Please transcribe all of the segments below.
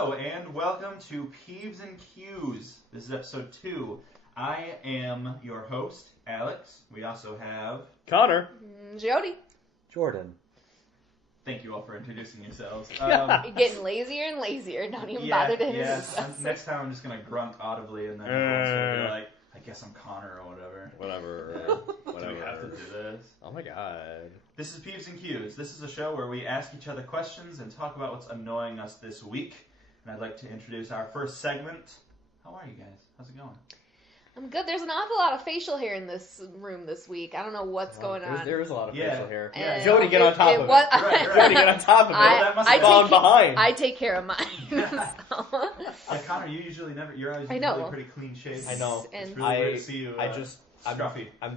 Hello, and welcome to Peeves and Cues. This is episode 2. I am your host, Alex. We also have... Connor. Jody. Jordan. Thank you all for introducing yourselves. You're getting lazier and lazier. Don't even bother to introduce us. Next time I'm just going to grunt audibly and then everyone's going to be like, I guess I'm Connor or whatever. Whatever. Do we have to do this? Oh my god. This is Peeves and Cues. This is a show where we ask each other questions and talk about what's annoying us this week. And I'd like to introduce our first segment. How are you guys? How's it going? I'm good. There's an awful lot of facial hair in this room this week. I don't know what's going on. There is a lot of facial hair. Yeah. Jody, get on top of it. Right. Jody, get on top of it. That must have fallen behind. I take care of mine. Like Connor, you usually never. You're always pretty clean shaven. I know. It's really weird to see you. I'm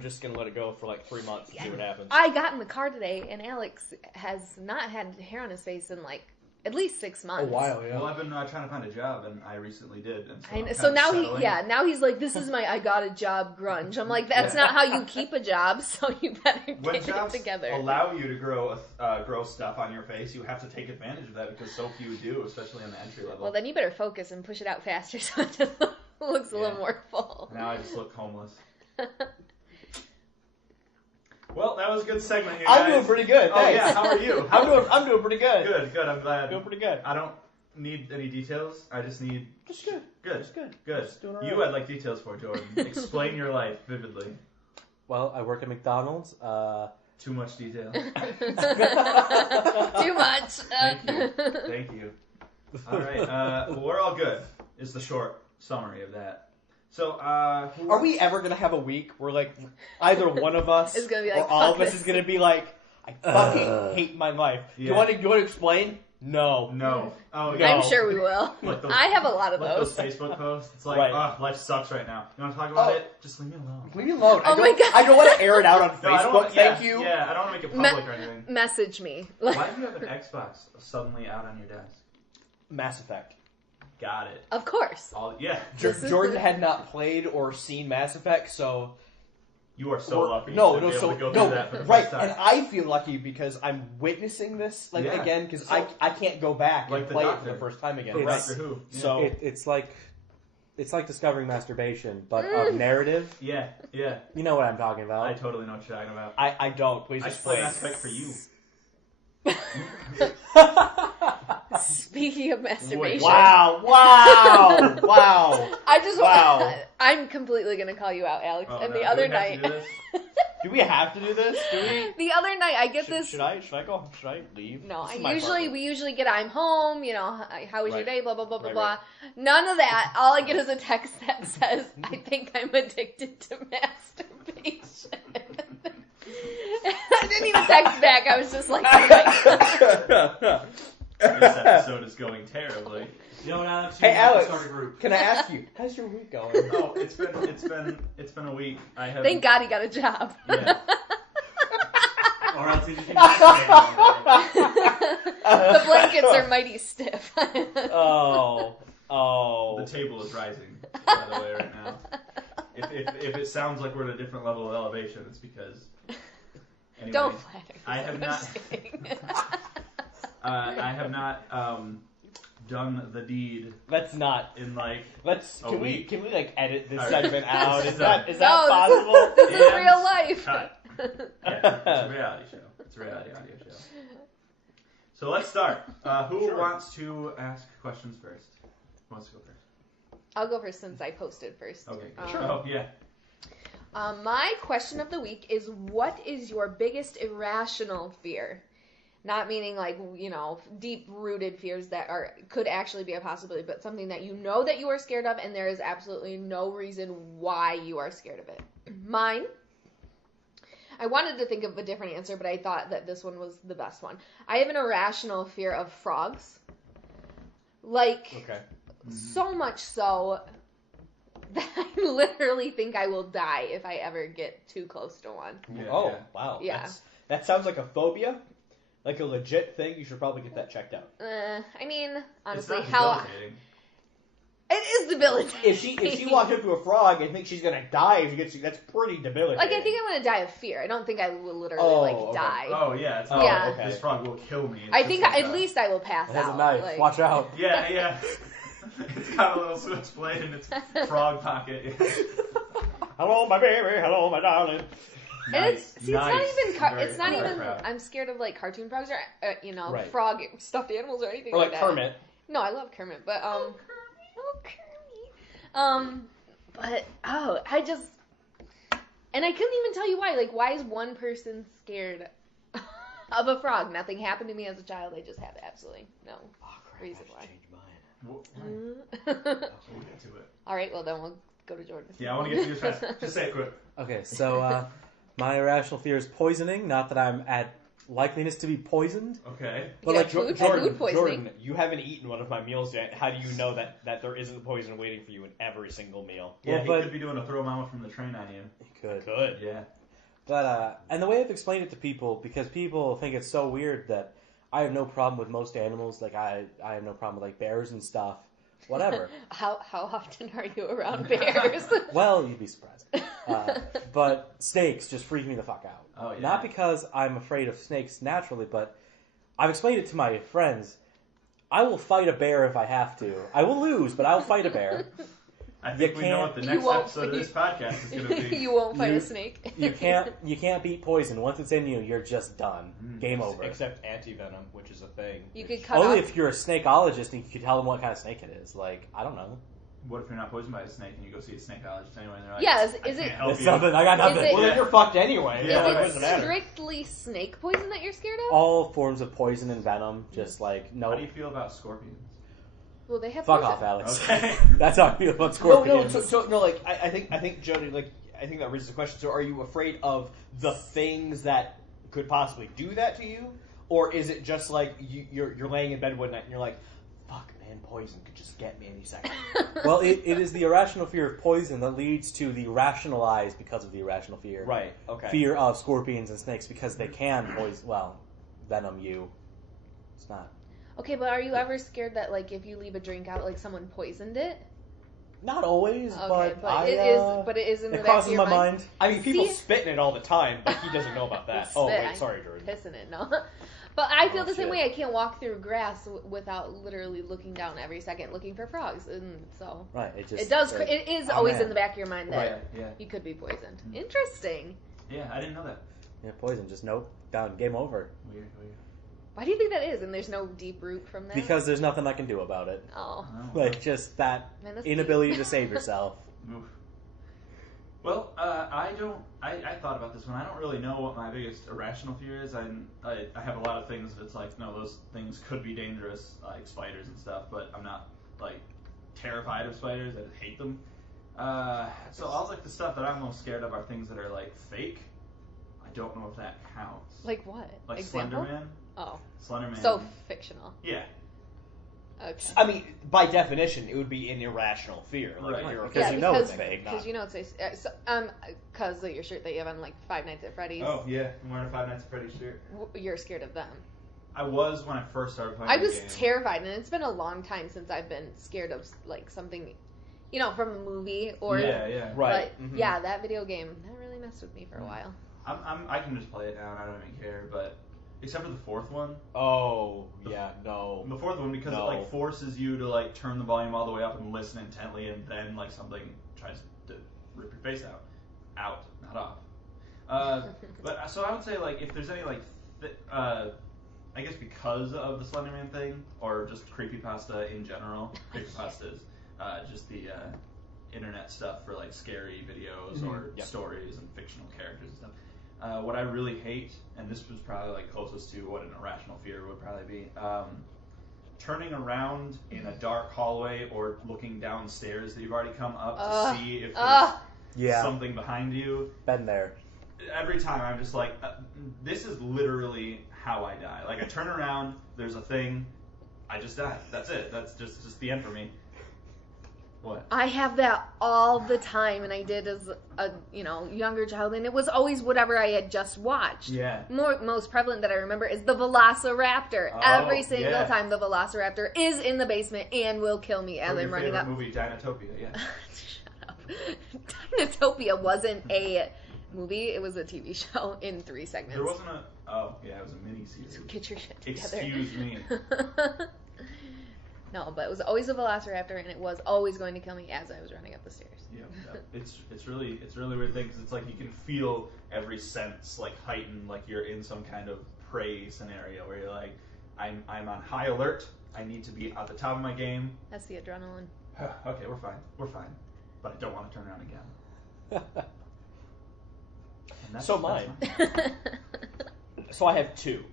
just gonna let it go for like 3 months and see what happens. I got in the car today, and Alex has not had hair on his face in like at least 6 months. A while, yeah. Well, I've been trying to find a job, and I recently did. And so now he's like, this is my I got a job grunge. I'm like, that's not how you keep a job, so you better when get it together. Allow you to grow stuff on your face, you have to take advantage of that because so few do, especially in the entry level. Well, then you better focus and push it out faster so it just looks a little more full. Now I just look homeless. Well, that was a good segment here, I'm doing pretty good. Thanks. Oh yeah, how are you? I'm doing pretty good. Good. I'm glad. Doing pretty good. I don't need any details. I just need Just good. good. Just good. Good. Just doing all You, right. I'd like details for, Jordan. Explain your life vividly. Well, I work at McDonald's. Too much detail. Too much. Thank you. All right. Well, we're all good. Is the short summary of that. So, Are we ever gonna have a week where like either one of us It's gonna be like, or all fuck of us this. is gonna be like, I fucking hate my life. Yeah. You want to explain? No. No. Oh, No. I'm sure we will. Like those, I have a lot of like those. those Facebook posts. It's like, Right. life sucks right now. You want to talk about Oh. it? Just leave me alone. Leave me alone. Oh my God. I don't want to air it out on No, I don't Facebook. wanna- Thank you. Yeah, I don't want to make it public or anything. Message me. Why do you have an Xbox suddenly out on your desk? Mass Effect. Got it. Of course. Jordan had not played or seen Mass Effect, so You are so lucky to be able to go through that for the right. first time. And I feel lucky because I'm witnessing this again because I can't go back Like and the play it Doctor. for the first time again. From Right. Doctor Who. Yeah. So it's like discovering masturbation, but of narrative. Yeah. You know what I'm talking about. I totally know what you're talking about. I don't. Please I explain. play Mass Effect for you. Speaking of masturbation. Wow! I just Wow. I'm completely gonna call you out, Alex. Oh, and no. the other Do we have to night, do this? Do we have to do this? Do we? the other night I get this. Should I go? Should I leave? No, This is my apartment. we usually get I'm home, you know, how was your Right. day, blah, blah, blah, blah, Right, blah. right. None of that. All I get is a text that says, I think I'm addicted to masturbation. I didn't even text back. I was just like, This episode is going terribly. You know what, Alex? Hey, You have to Alex. start a group. Can I ask you? How's your week going? Oh, it's been a week. I have. thank God he got a job. Yeah. Or else you can masturbate. The blankets are mighty stiff. Oh. The table is rising, by the way, right now. If it sounds like we're at a different level of elevation, it's because. Anyway, Don't flatter. I have I'm not. just kidding. I have not done the deed Let's not. in like. Can we week. like edit this All right. segment out? Is No. that No, possible? This is And real life. Cut. Yeah, it's a reality show. It's a reality audio show. So let's start. Who Sure. wants to ask questions first? Who wants to go first? I'll go first since I posted first. Okay. Good. Oh yeah. My question of the week is, what is your biggest irrational fear? Not meaning like, you know, deep-rooted fears that could actually be a possibility, but something that you know that you are scared of and there is absolutely no reason why you are scared of it. Mine, I wanted to think of a different answer, but I thought that this one was the best one. I have an irrational fear of frogs. Like, Okay. so much so that I literally think I will die if I ever get too close to one. Yeah, Oh, yeah. wow. Yeah. That sounds like a phobia. Like a legit thing. You should probably get that checked out. I mean, It's honestly, not how debilitating. it is debilitating. If she walks up to a frog and thinks she's gonna die if she gets, that's pretty debilitating. Like, I think I'm gonna die of fear. I don't think I will literally okay. die. Oh yeah, it's Yeah. This frog will kill me. It's I just think like at least I will pass It has out. a knife. Like, Watch out. Yeah. It's got a little switchblade in its frog pocket. Hello, my baby. Hello, my darling. And it's not even. Very It's not even. proud. I'm scared of like cartoon frogs or Right. frog stuffed animals or anything Or like like that. Kermit. No, I love Kermit, but Kermit. But I just, and I couldn't even tell you why. Like, why is one person scared of a frog? Nothing happened to me as a child. I just have absolutely no reason why. We'll Mm. get to it. All right, well then we'll go to Jordan. Yeah, I want to get to yours fast. Just say it quick. Okay, so my irrational fear is poisoning. Not that I'm at likeliness to be poisoned. Okay. But Yeah, like food Jordan, poisoning. you haven't eaten one of my meals yet. How do you know that there isn't poison waiting for you in every single meal? Yeah, Well, he but- could be doing a throw mama from the train on you. You could. Good. Yeah. But and the way I've explained it to people, because people think it's so weird that I have no problem with most animals. Like I have no problem with like bears and stuff. Whatever. How often are you around bears? Well, you'd be surprised. But snakes just freak me the fuck out. Oh, yeah. Not because I'm afraid of snakes naturally, but I've explained it to my friends. I will fight a bear if I have to. I will lose, but I'll fight a bear. I think we know what the You next won't- episode of this podcast is going to be. You won't fight You- a snake. You can't beat poison. Once it's in you, you're just done. Game over. Except anti-venom, which is a thing. You could cut Only off. if you're a snakeologist and you can tell them what kind of snake it is. Like, I don't know. What if you're not poisoned by a snake and you go see a snakeologist anyway and they're like, Yeah, I is can't it- help It's you. something. I got Is nothing. it- Well, then you're fucked anyway. Yeah, so it right. doesn't Is it matter. strictly snake poison that you're scared of? All forms of poison and venom, just like How no. do you feel about scorpions? Well, they have Fuck poison. off, Alex. Okay. That's how I feel about No, scorpions. no, like I think Jody, like I think that raises the question. So, are you afraid of the things that could possibly do that to you, or is it just like you're laying in bed one night and you're like, fuck, man, poison could just get me any second. Well, it is the irrational fear of poison that leads to the rationalized because of the irrational fear. Right. Okay. Fear of scorpions and snakes because they can poison. Well, venom you. It's not. Okay, but are you ever scared that like if you leave a drink out, like someone poisoned it? Not always, Okay, but it is in the it back of crosses your my mind. mind. I mean, people See? spit in it all the time, but he doesn't know about that. Oh, Spit, wait, sorry, Jordan. Piss in it, no. But I feel Oh, the same shit. way. I can't walk through grass without literally looking down every second looking for frogs, and so Right. It just. it does. like, It is oh, always man. in the back of your mind that Right, yeah. you could be poisoned. Mm. Interesting. Yeah, I didn't know that. Yeah, poison. Just nope. Done. Game over. Weird. Why do you think that is? And there's no deep root from that. Because there's nothing I can do about it. Oh, Oh, Like just that man, that's inability deep. to save yourself. Oof. Well, I thought about this one. I don't really know what my biggest irrational fear is. I have a lot of things that's like, no, those things could be dangerous, like spiders and stuff, but I'm not like terrified of spiders. I just hate them. So all like the stuff that I'm most scared of are things that are like fake. I don't know if that counts. Like what? Like Example? Slenderman. Oh, Slenderman. so fictional. Yeah. Okay. I mean, by definition, it would be an irrational fear. Like, Right. you're Because afraid you of know it's something, fake. Because you know it's because of your shirt that you have on like Five Nights at Freddy's. Oh yeah, I'm wearing a Five Nights at Freddy's shirt. You're scared of them. I was when I first started playing. I the was game. terrified, and it's been a long time since I've been scared of like something, from a movie or. Yeah. Right. But Mhm. yeah, that video game that really messed with me for a while. I can just play it now. And I don't even care. But except for the fourth one. Oh, yeah, no. The fourth one because No. it like forces you to like turn the volume all the way up and listen intently, and then like something tries to rip your face out, not off. But so I would say like if there's any like, I guess because of the Slenderman thing or just creepypasta in general, creepypasta is just the internet stuff for like scary videos or Yep. stories and fictional characters and stuff. What I really hate, and this was probably like closest to what an irrational fear would probably be, turning around in a dark hallway or looking downstairs that you've already come up to see if there's Yeah. something behind you. Been there. Every time I'm just like, this is literally how I die. Like I turn around, there's a thing, I just die. That's it. That's just the end for me. What? I have that all the time, and I did as a younger child, and it was always whatever I had just watched. Yeah. Most prevalent that I remember is the Velociraptor. Oh, Every single yeah. time the Velociraptor is in the basement and will kill me as Or I'm your running favorite up. movie, Dinotopia, yeah. Shut up. Dinotopia wasn't a movie; it was a TV show in 3 segments. There wasn't a... Oh, yeah, it was a mini-series. Get your shit together. Excuse me. No, but it was always a Velociraptor, and it was always going to kill me as I was running up the stairs. Yeah, it's really weird thing because it's like you can feel every sense like heightened, like you're in some kind of prey scenario where you're like, I'm on high alert. I need to be at the top of my game. That's the adrenaline. Okay, we're fine, but I don't want to turn around again. And So mine. mine. So I have 2.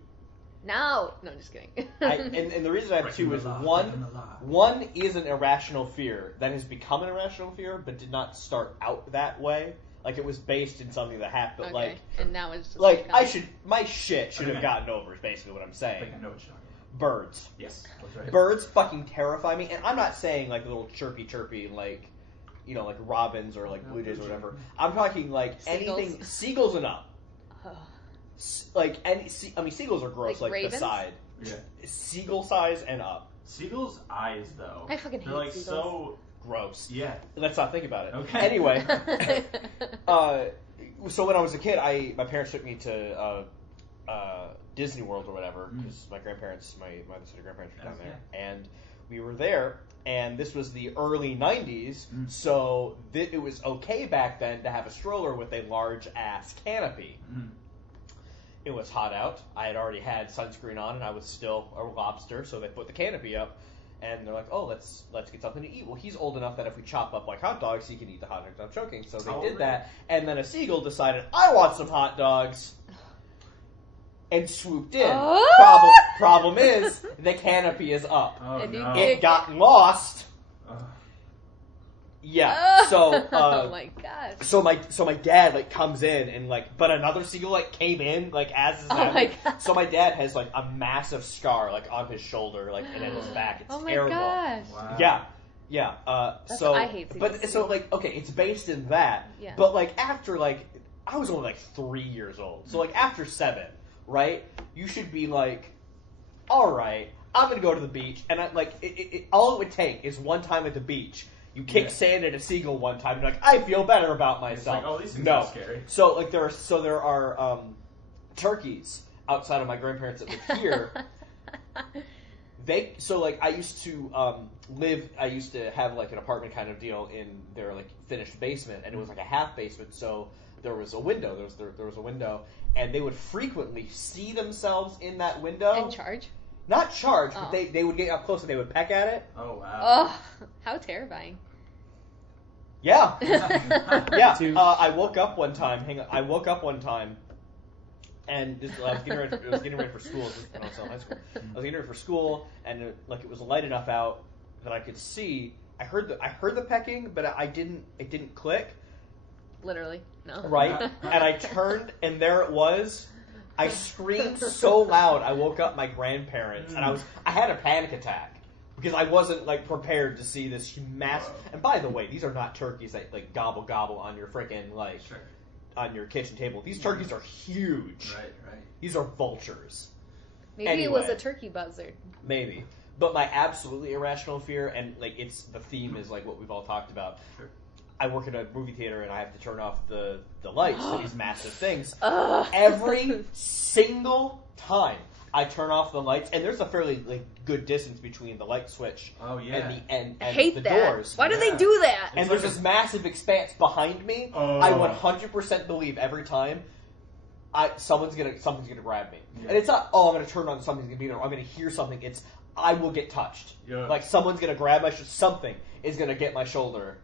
No, just kidding. And the reason I have 2 is one is an irrational fear that has become an irrational fear, but did not start out that way. Like it was based in something that happened. Okay, and now it's just Like become- my shit should have Okay. gotten over. Is basically what I'm I saying. think I know what you're talking about. Birds. Yes, that's right. Birds fucking terrify me, and I'm not saying like little chirpy like, like robins or like blue jays or whatever. I'm talking like Seagulls? anything seagulls and up. Ugh. Like seagulls are gross. Like Like the ravens? side, Yeah. seagull size and up. Seagulls' eyes, though. I fucking hate They're like seagulls. so. Gross. Yeah. Let's not think about it. Okay. Anyway, so when I was a kid, my parents took me to Disney World or whatever because my grandparents, my other set of grandparents were down Yes, there, and we were there. And this was the early '90s, so it was okay back then to have a stroller with a large ass canopy. Mm. It was hot out. I had already had sunscreen on, and I was still a lobster. So they put the canopy up, and they're like, "Oh, let's get something to eat." Well, he's old enough that if we chop up like hot dogs, he can eat the hot dogs without choking. So they did that, and then a seagull decided, "I want some hot dogs," and swooped in. Problem is, the canopy is up. Oh, And you no. get- It got lost. Ugh. Yeah. So. Oh my gosh. So my dad like comes in and like, but another seagull like came in like as is Oh my happening. God. So my dad has like a massive scar like on his shoulder like and in his back. It's Oh my terrible. gosh. Wow. Yeah. So I hate seagulls, but so too. like okay, it's based in that. Yeah. But like after like I was only like 3 years old. So like after 7, right? You should be like, all right, I'm gonna go to the beach and I like all it would take is one time at the beach. You kick sand at a seagull one time, and you're like, I feel better about It's myself. like, oh, these things no. are scary. So like there are turkeys outside of my grandparents that live here. I used to have like an apartment kind of deal in their like finished basement, and it was like a half basement. So there was a window. There was a window, and they would frequently see themselves in that window. In charge? Not charge, Oh. but they would get up close and they would peck at it. Oh wow. Oh, how terrifying. Yeah. Yeah, Two. I woke up one time. I woke up one time, and I was getting ready for school. This was when I was still in high school. I was getting ready for school, and it was light enough out that I could see. I heard the pecking, but it didn't click. Literally, no. Right, and I turned, and there it was. I screamed so loud, I woke up my grandparents, and I had a panic attack. Because I wasn't like prepared to see this massive. And by the way, these are not turkeys that like gobble gobble on your freaking like Sure. on your kitchen table. These turkeys are huge. Right. These are vultures. Maybe it was Anyway. a turkey buzzard. Maybe. But my absolutely irrational fear, and like the theme is like what we've all talked about. Sure. I work at a movie theater and I have to turn off the lights for these massive things. Ugh. Every single time I turn off the lights, and there's a fairly like good distance between the light switch Oh yeah. and I hate the that. doors. Why do Yeah. they do that? And there's this massive expanse behind me. Oh. I 100% believe every time something's gonna grab me. Yeah. And it's not, I'm gonna turn on, something's gonna be there, I'm gonna hear something. It's, I will get touched. Yeah. Like someone's gonna grab my something is gonna get my shoulder.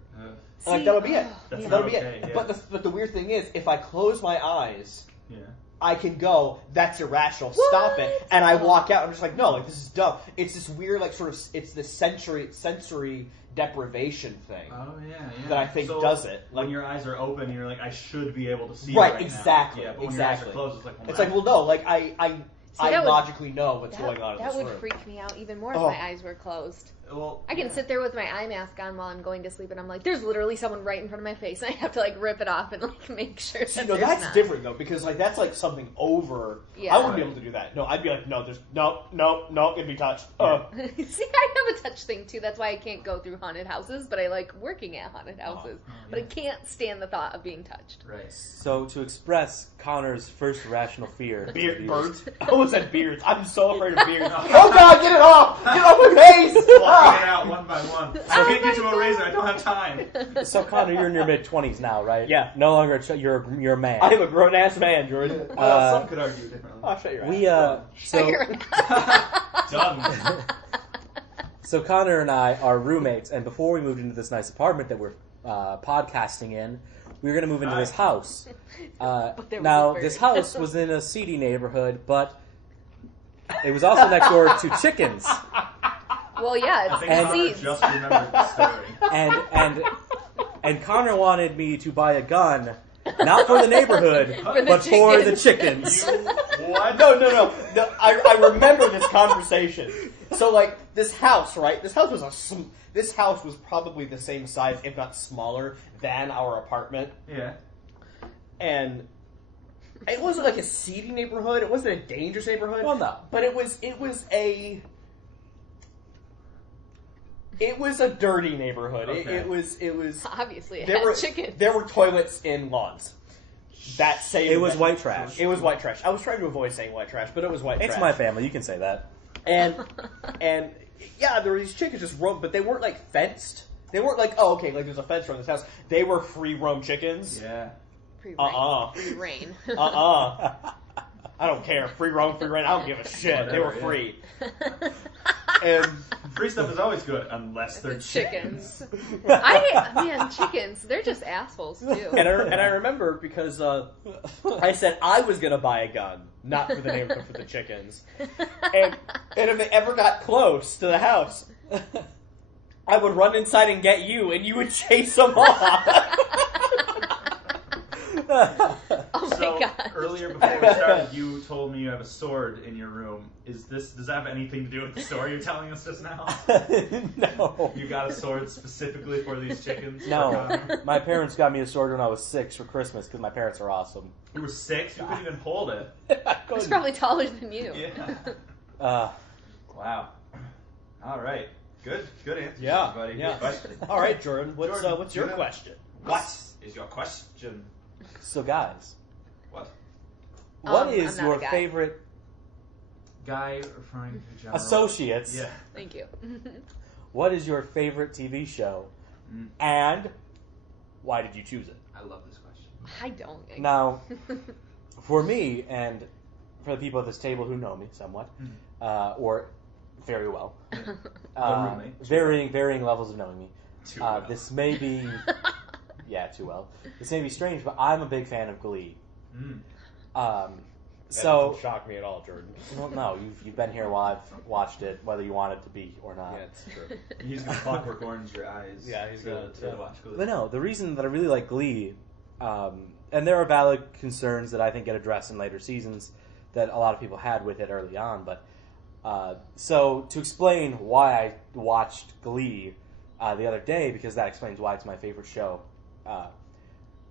See, Like that'll be it. That's yeah. not That'll be okay, it. yeah. But the weird thing is, if I close my eyes, Yeah. I can go, that's irrational, stop it. What? And I walk out, I'm just like, no, like this is dumb. It's this weird, like sort of, it's this sensory deprivation thing. Oh yeah. That I think So, does it. Like, when your eyes are open, you're like, I should be able to see. Right, now. exactly, Yeah, but when exactly. your eyes are closed, it's like, well, it's like, well, no, like I See, I logically know what's going on in That this would room. freak me out even more if Oh. my eyes were closed. Well, I can sit there with my eye mask on while I'm going to sleep, and I'm like, there's literally someone right in front of my face, and I have to like rip it off and like make sure See, that no, there's that's not. different though, because like that's like something over. Yeah. I wouldn't be able to do that. No, I'd be like, no, there's no, it'd be touched. See, I have a touch thing too. That's why I can't go through haunted houses, but I like working at haunted houses. But I can't stand the thought of being touched. Right. So to express Connor's first irrational fear, Birds. I almost said beards. I'm so afraid of beards. Oh God, get it off! Get off my face! Blocking it out one by one. I can't get to a razor. I don't have time. So Connor, you're in your mid-20s now, right? Yeah. No longer you're a man. I am a grown ass man, Jordan. Some could argue differently. I'll show you. We Done. So Connor and I are roommates, and before we moved into this nice apartment that we're podcasting in, we were going to move into this house. there was Now, a bird. this house was in a seedy neighborhood, but it was also next door to chickens. Well, yeah, I it's think And- Connor seeds. just remembered the story. And Connor wanted me to buy a gun, not for the neighborhood, For the but for the chickens. chickens. What? No. I remember this conversation. So like this house, right? This house was probably the same size, if not smaller, than our apartment, Yeah. and it wasn't like a seedy neighborhood. It wasn't a dangerous neighborhood. Well, no. But it was a dirty neighborhood. Okay. It was Obviously, it there had were chickens. there were toilets in lawns. That same It was white trash. It was white trash. I was trying to avoid saying white trash, but it was white trash. It's my family, you can say that. And yeah, there were these chickens just roam, but they weren't like fenced. They weren't like, oh, okay, like there's a fence around this house. They were free roam chickens. Yeah. Free rain. I don't care. Free roam, free reign. I don't give a shit. They were Whatever, free. And Free stuff is always good, unless they're Chickens. Man, chickens, they're just assholes too. and I remember because I said I was gonna buy a gun, not for the neighborhood, for the chickens. And if they ever got close to the house, I would run inside and get you, and you would chase them off. Oh my So god. earlier before we started, you told me you have a sword in your room. Does that have anything to do with the story you're telling us just now? No. You got a sword specifically for these chickens? No. My parents got me a sword when I was 6 for Christmas because my parents are awesome. You were 6. You couldn't even hold it. It's probably taller than you. Yeah. Wow. All right. Good answer, Yeah, buddy. yeah. Good question. All right, Jordan. What's your Jordan, question? What is your question? So guys, What? what I'm is not a your guy. favorite Guy referring to general. associates? Yeah. Thank you. What is your favorite TV show? Mm. And why did you choose it? I love this question. I don't. Now, for me and for the people at this table who know me somewhat, or very well, roommate. varying levels of knowing me. Too well. This may be, yeah, too well. This may be strange, but I'm a big fan of Glee. Mm. That So, doesn't shock me at all, Jordan. well, no, you've been here while I've watched it, whether you want it to be or not. Yeah, it's true. He's gonna Clockwork Orange your eyes. Yeah, he's gonna- to watch Glee. But no, the reason that I really like Glee, and there are valid concerns that I think get addressed in later seasons that a lot of people had with it early on, but so to explain why I watched Glee the other day, because that explains why it's my favorite show.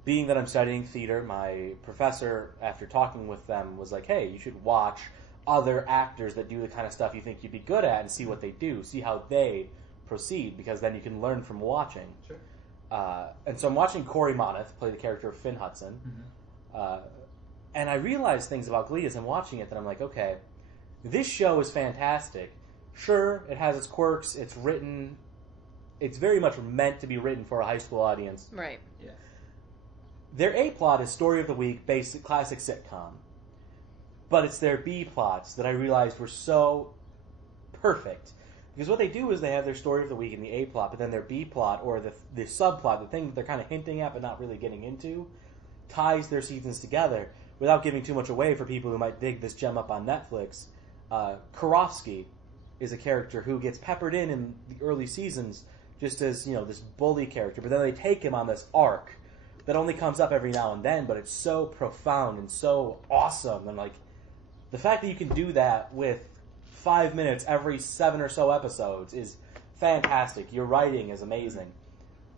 Being that I'm studying theater, my professor, after talking with them, was like, hey, you should watch other actors that do the kind of stuff you think you'd be good at and see what they do, see how they proceed, because then you can learn from watching. Sure. And so I'm watching Corey Monteith play the character of Finn Hudson, and I realized things about Glee as I'm watching it that I'm like, okay, this show is fantastic. Sure, it has its quirks, it's very much meant to be written for a high school audience. Right. Yeah. Their A plot is story of the week, basic classic sitcom. But it's their B plots that I realized were so perfect. Because what they do is they have their story of the week in the A plot, but then their B plot, or the subplot, the thing that they're kind of hinting at but not really getting into, ties their seasons together without giving too much away for people who might dig this gem up on Netflix. Karofsky is a character who gets peppered in the early seasons just as, this bully character, but then they take him on this arc that only comes up every now and then, but it's so profound and so awesome, and the fact that you can do that with 5 minutes every 7 or so episodes is fantastic. Your writing is amazing.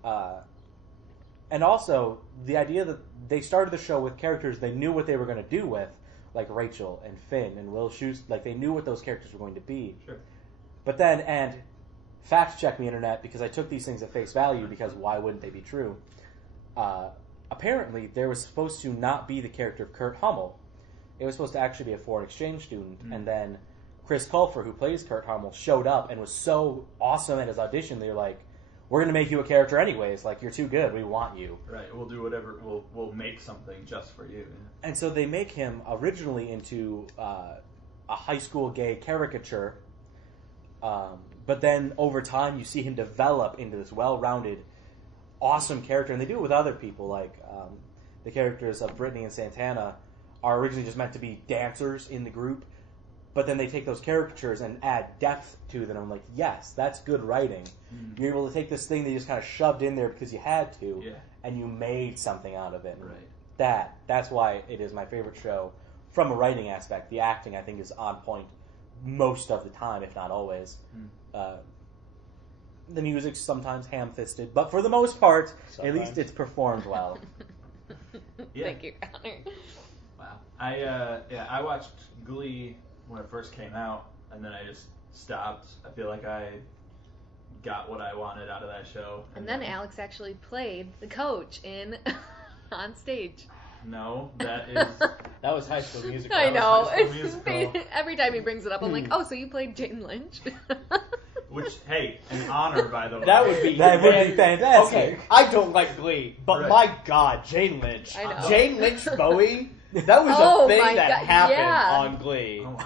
And also, the idea that they started the show with characters they knew what they were going to do with, like Rachel and Finn and Will Schuester, like they knew what those characters were going to be. Sure. But then, and fact check me, internet, because I took these things at face value, because why wouldn't they be true? Apparently, there was supposed to not be the character of Kurt Hummel. It was supposed to actually be a foreign exchange student, and then Chris Colfer, who plays Kurt Hummel, showed up and was so awesome at his audition, they were like, we're going to make you a character anyways. Like, you're too good. We want you. Right. We'll do whatever. We'll make something just for you. And so they make him originally into a high school gay caricature. But then over time, you see him develop into this well-rounded, awesome character. And they do it with other people. Like, the characters of Brittany and Santana are originally just meant to be dancers in the group. But then they take those caricatures and add depth to them. I'm like, yes, that's good writing. You're able to take this thing that you just kind of shoved in there because you had to, and you made something out of it. Right. That's why it is my favorite show from a writing aspect. The acting, I think, is on point most of the time, if not always. The music's sometimes ham-fisted, but for the most part, at least it's performed well. Thank you, Connor. Wow. I watched Glee when it first came out, and then I just stopped. I feel like I got what I wanted out of that show. And then Alex actually played the coach on stage. No, that is... That was High School Musical. I know. High School Musical. Every time he brings it up, I'm like, oh, so you played Jane Lynch? Which, hey, an honor, by the way. That would be fantastic. Okay, I don't like Glee, but my God, Jane Lynch. I know. Jane Lynch Bowie. That was a thing that happened on Glee. Oh,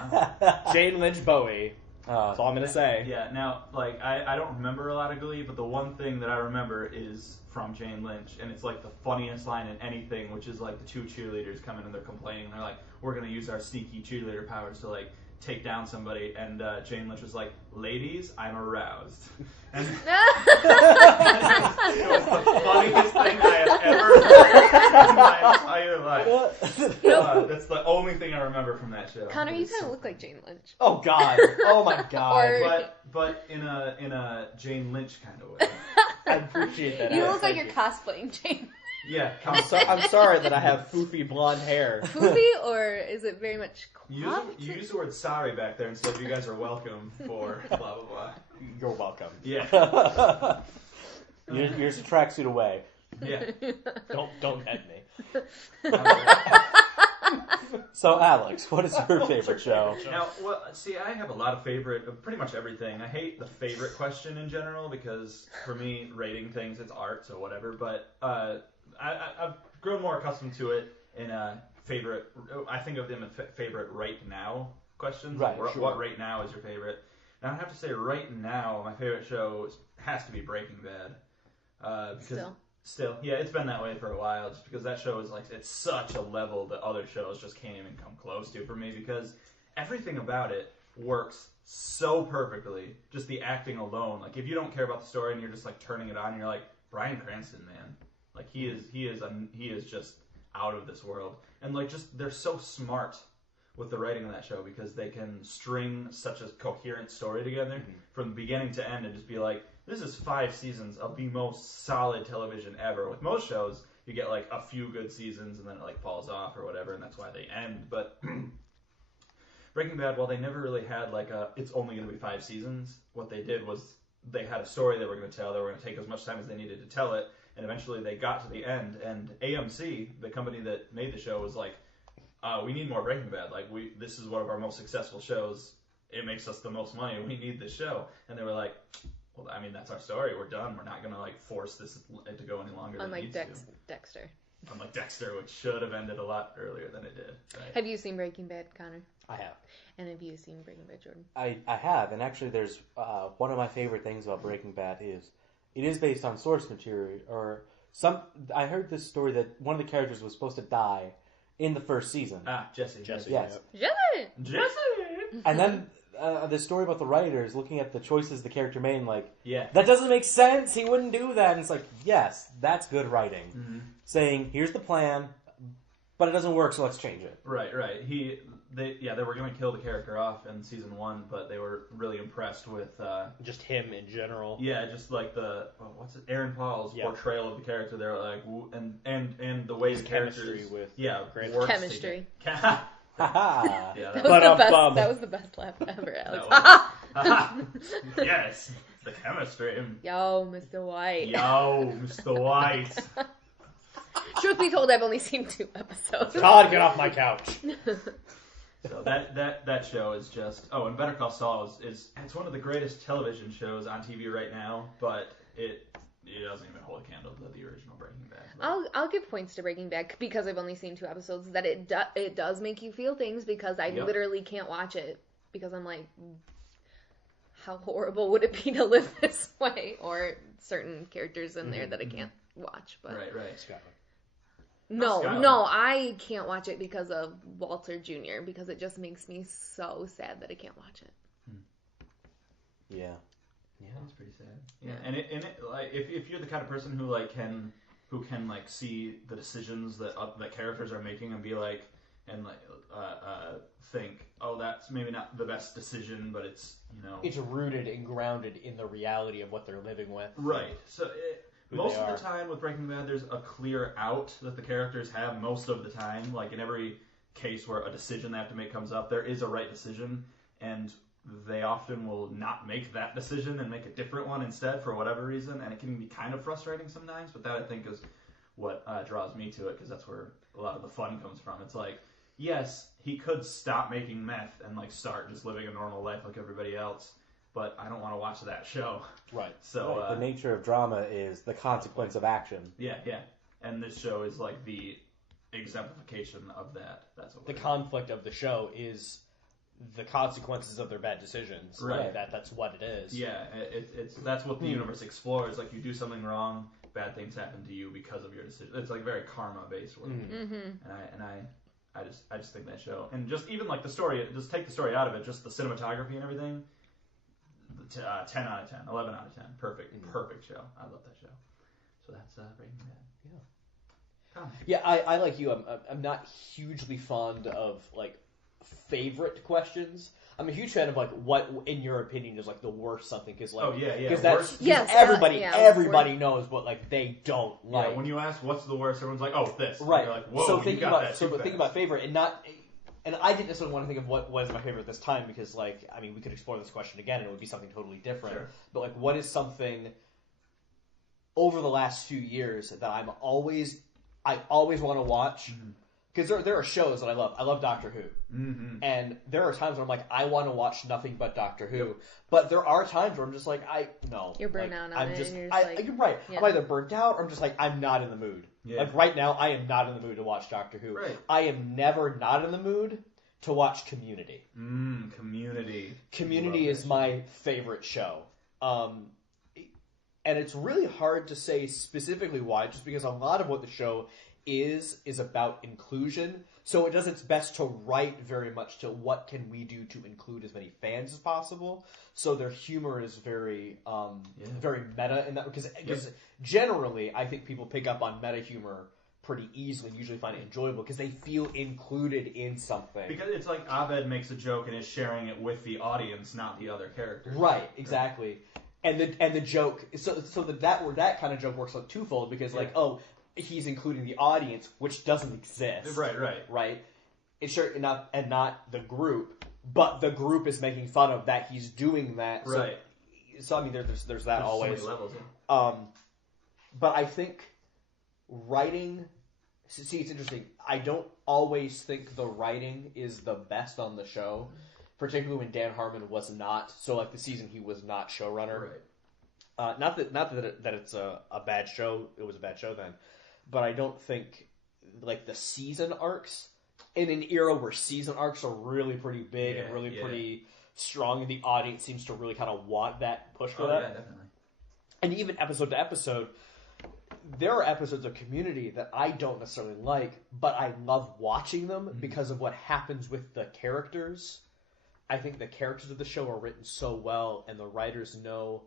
wow. Jane Lynch Bowie. That's all I'm going to say. Yeah, now, like, I don't remember a lot of Glee, but the one thing that I remember is from Jane Lynch, and it's, like, the funniest line in anything, which is, like, the two cheerleaders come in and they're complaining, and they're like, we're going to use our sneaky cheerleader powers to, like, take down somebody, and Jane Lynch was like, ladies, I'm aroused. And it was the funniest thing I have ever heard in my entire life. That's the only thing I remember from that show. Connor, you kind of look like Jane Lynch. Oh, God. Oh, my God. But in a Jane Lynch kind of way. I appreciate that. You look like you're cosplaying Jane. Yeah, I'm sorry that I have foofy blonde hair. Foofy, or is it very much you use the word sorry back there instead of you guys are welcome for blah, blah, blah. You're welcome. Yeah. Here's a tracksuit away. Yeah. Don't head me. So, Alex, what is your favorite show? Now, well, see, I have a lot of pretty much everything. I hate the favorite question in general because, for me, rating things, it's art, so whatever. But I've grown more accustomed to it in favorite. I think of them as favorite right now questions. Right, What right now is your favorite? Now, I have to say, right now, my favorite show has to be Breaking Bad. Still, yeah, it's been that way for a while, just because that show is like, it's such a level that other shows just can't even come close to for me, because everything about it works so perfectly, just the acting alone. Like, if you don't care about the story and you're just like turning it on, and you're like, Bryan Cranston, man, like he is just out of this world. And like, just they're so smart with the writing of that show, because they can string such a coherent story together from beginning to end and just be like, this is 5 seasons of the most solid television ever. With most shows, you get like a few good seasons and then it like falls off or whatever, and that's why they end. But Breaking Bad, while they never really had like it's only going to be 5 seasons, what they did was they had a story they were going to tell. They were going to take as much time as they needed to tell it, and eventually they got to the end. And AMC, the company that made the show, was like, we need more Breaking Bad. Like, this is one of our most successful shows. It makes us the most money. We need this show. And they were like, well, I mean, that's our story. We're done. We're not going to, like, force this to go any longer than it needs to. Dexter. Unlike Dexter, which should have ended a lot earlier than it did. Right? Have you seen Breaking Bad, Connor? I have. And have you seen Breaking Bad, Jordan? I have, and actually there's one of my favorite things about Breaking Bad is it is based on source material, or I heard this story that one of the characters was supposed to die in the first season. Jesse. Yes. Jesse! And then the story about the writers looking at the choices the character made and like, yeah, that doesn't make sense, he wouldn't do that. And it's like, yes, that's good writing. Mm-hmm. Saying, here's the plan, but it doesn't work, so let's change it. Right. they were going to kill the character off in season 1, but they were really impressed with just him in general. Yeah, just like Aaron Paul's portrayal of the character. They're like, and the way His the characters chemistry with works chemistry. together. Yeah, That was the best laugh ever, Alex. Yes, the chemistry. Yo, Mr. White. Yo, Mr. White. Truth be told, I've only seen 2 episodes. Todd, get off my couch. So that show is just and Better Call Saul is it's one of the greatest television shows on TV right now, but it doesn't even hold a candle to the original Breaking Bad. I'll give points to Breaking Bad because I've only seen 2 episodes. That it does make you feel things because I literally can't watch it because I'm like, how horrible would it be to live this way? Or certain characters in there that I can't watch. But right. No, I can't watch it because of Walter Jr. because it just makes me so sad that I can't watch it. Yeah. Yeah, it's pretty sad. Yeah, and it like if you're the kind of person who can like see the decisions that characters are making and be like think, oh, that's maybe not the best decision, but it's it's rooted and grounded in the reality of what they're living with. Right. So most of the time with Breaking Bad, there's a clear out that the characters have most of the time. Like in every case where a decision they have to make comes up, there is a right decision, and they often will not make that decision and make a different one instead for whatever reason, and it can be kind of frustrating sometimes, but that I think is what draws me to it, because that's where a lot of the fun comes from. It's like, yes, he could stop making meth and like start just living a normal life like everybody else, but I don't want to watch that show. Right. So the nature of drama is the consequence of action. Yeah. And this show is like the exemplification of that. That's what the conflict of the show is the consequences of their bad decisions. Right. Like that's what it is. Yeah. That's what the universe explores. Like you do something wrong, bad things happen to you because of your decision. It's like very karma based work. And I just think that show, and just even like the story, just take the story out of it, just the cinematography and everything. 10 out of 10, 11 out of 10, perfect show. I love that show. So that's Breaking Bad. Yeah, I like you. I'm not hugely fond of like favorite questions. I'm a huge fan of like what, in your opinion, is like the worst something because like because that's everybody knows what like they don't like. Yeah, when you ask what's the worst, everyone's like, oh, this. Right. And you're like, whoa, so you thinking got about that too thinking about favorite and I didn't necessarily want to think of what was my favorite this time because like I mean we could explore this question again and it would be something totally different. Sure. But like what is something over the last few years that I always want to watch. Because there are shows that I love. I love Doctor Who. And there are times where I'm like, I want to watch nothing but Doctor Who. Yep. But there are times where I'm just like, You're burnt out on it. You're right. Yeah. I'm either burnt out or I'm just like, I'm not in the mood. Yeah. Like right now, I am not in the mood to watch Doctor Who. Right. I am never not in the mood to watch Community. Community. Community is my favorite show. And it's really hard to say specifically why, just because a lot of what the show is about inclusion, so it does its best to write very much to what can we do to include as many fans as possible. So their humor is very very meta in that because generally I think people pick up on meta humor pretty easily and usually find it enjoyable because they feel included in something. Because it's like Abed makes a joke and is sharing it with the audience, not the other characters. Right, exactly. And the joke so that kind of joke works like twofold because like he's including the audience, which doesn't exist. Right. It's sure not the group, but the group is making fun of that he's doing that. Right. So I mean, there's that always. So many levels. But I think writing. See, it's interesting. I don't always think the writing is the best on the show, particularly when Dan Harmon was not. So like the season he was not showrunner. Right. Not that it's a bad show. It was a bad show then. But I don't think, like, the season arcs, in an era where season arcs are really pretty big and really pretty strong, and the audience seems to really kind of want that push for that. Yeah, definitely. And even episode to episode, there are episodes of Community that I don't necessarily like, but I love watching them because of what happens with the characters. I think the characters of the show are written so well, and the writers know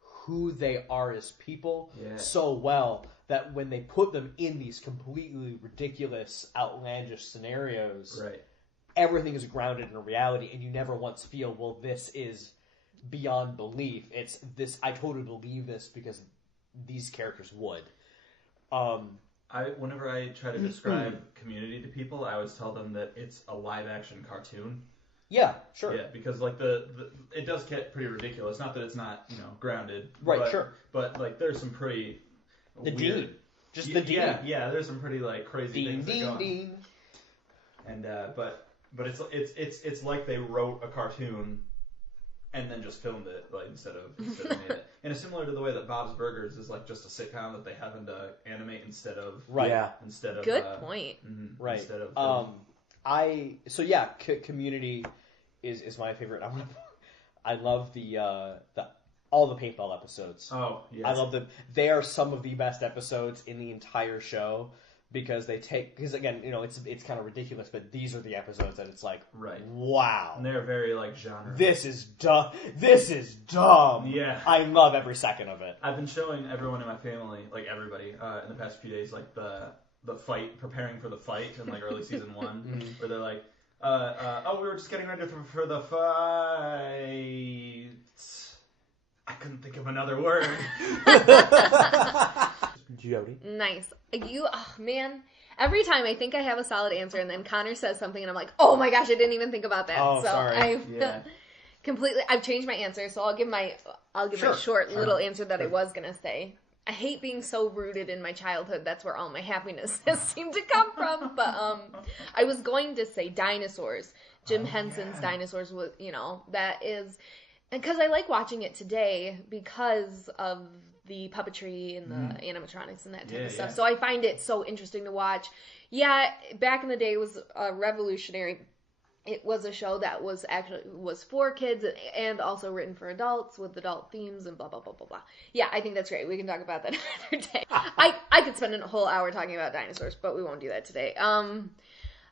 who they are as people so well that when they put them in these completely ridiculous, outlandish scenarios, everything is grounded in a reality, and you never once feel, well, this is beyond belief. It's this, I totally believe this because these characters would. Whenever I try to describe Community to people, I always tell them that it's a live-action cartoon. Yeah, sure. Yeah, because like it does get pretty ridiculous. Not that it's not grounded. Right, but, sure. But like there's some pretty The weird, Dean. Just the Dean. Yeah, there's some pretty like crazy things that go on. Dean. And but it's like they wrote a cartoon and then just filmed it like instead of made it. And it's similar to the way that Bob's Burgers is like just a sitcom that they happened to animate instead of Right. Yeah. instead of Good point. Right. Instead of Community is my favorite. I love the all the paintball episodes. Oh, yes. I love them. They are some of the best episodes in the entire show because again, it's kind of ridiculous, but these are the episodes that it's like, right. Wow. And they're very like genre. This is dumb. This is dumb. Yeah. I love every second of it. I've been showing everyone in my family, like everybody, in the past few days, like the fight, preparing for the fight in like early season 1, where they're like, we were just getting ready for the fight. I couldn't think of another word. Jody. Nice. Man. Every time I think I have a solid answer, and then Connor says something, and I'm like, oh my gosh, I didn't even think about that. Oh, so sorry. I've changed my answer, so I'll give my short little answer that I was gonna say. I hate being so rooted in my childhood. That's where all my happiness has seemed to come from. But I was going to say dinosaurs. Jim Henson's Dinosaurs was, that is, and because I like watching it today because of the puppetry and the animatronics and that type of stuff. Yeah. So I find it so interesting to watch. Yeah, back in the day it was revolutionary. It was a show that was for kids and also written for adults with adult themes and blah, blah, blah, blah, blah. Yeah, I think that's great. We can talk about that another day. I could spend a whole hour talking about dinosaurs, but we won't do that today. I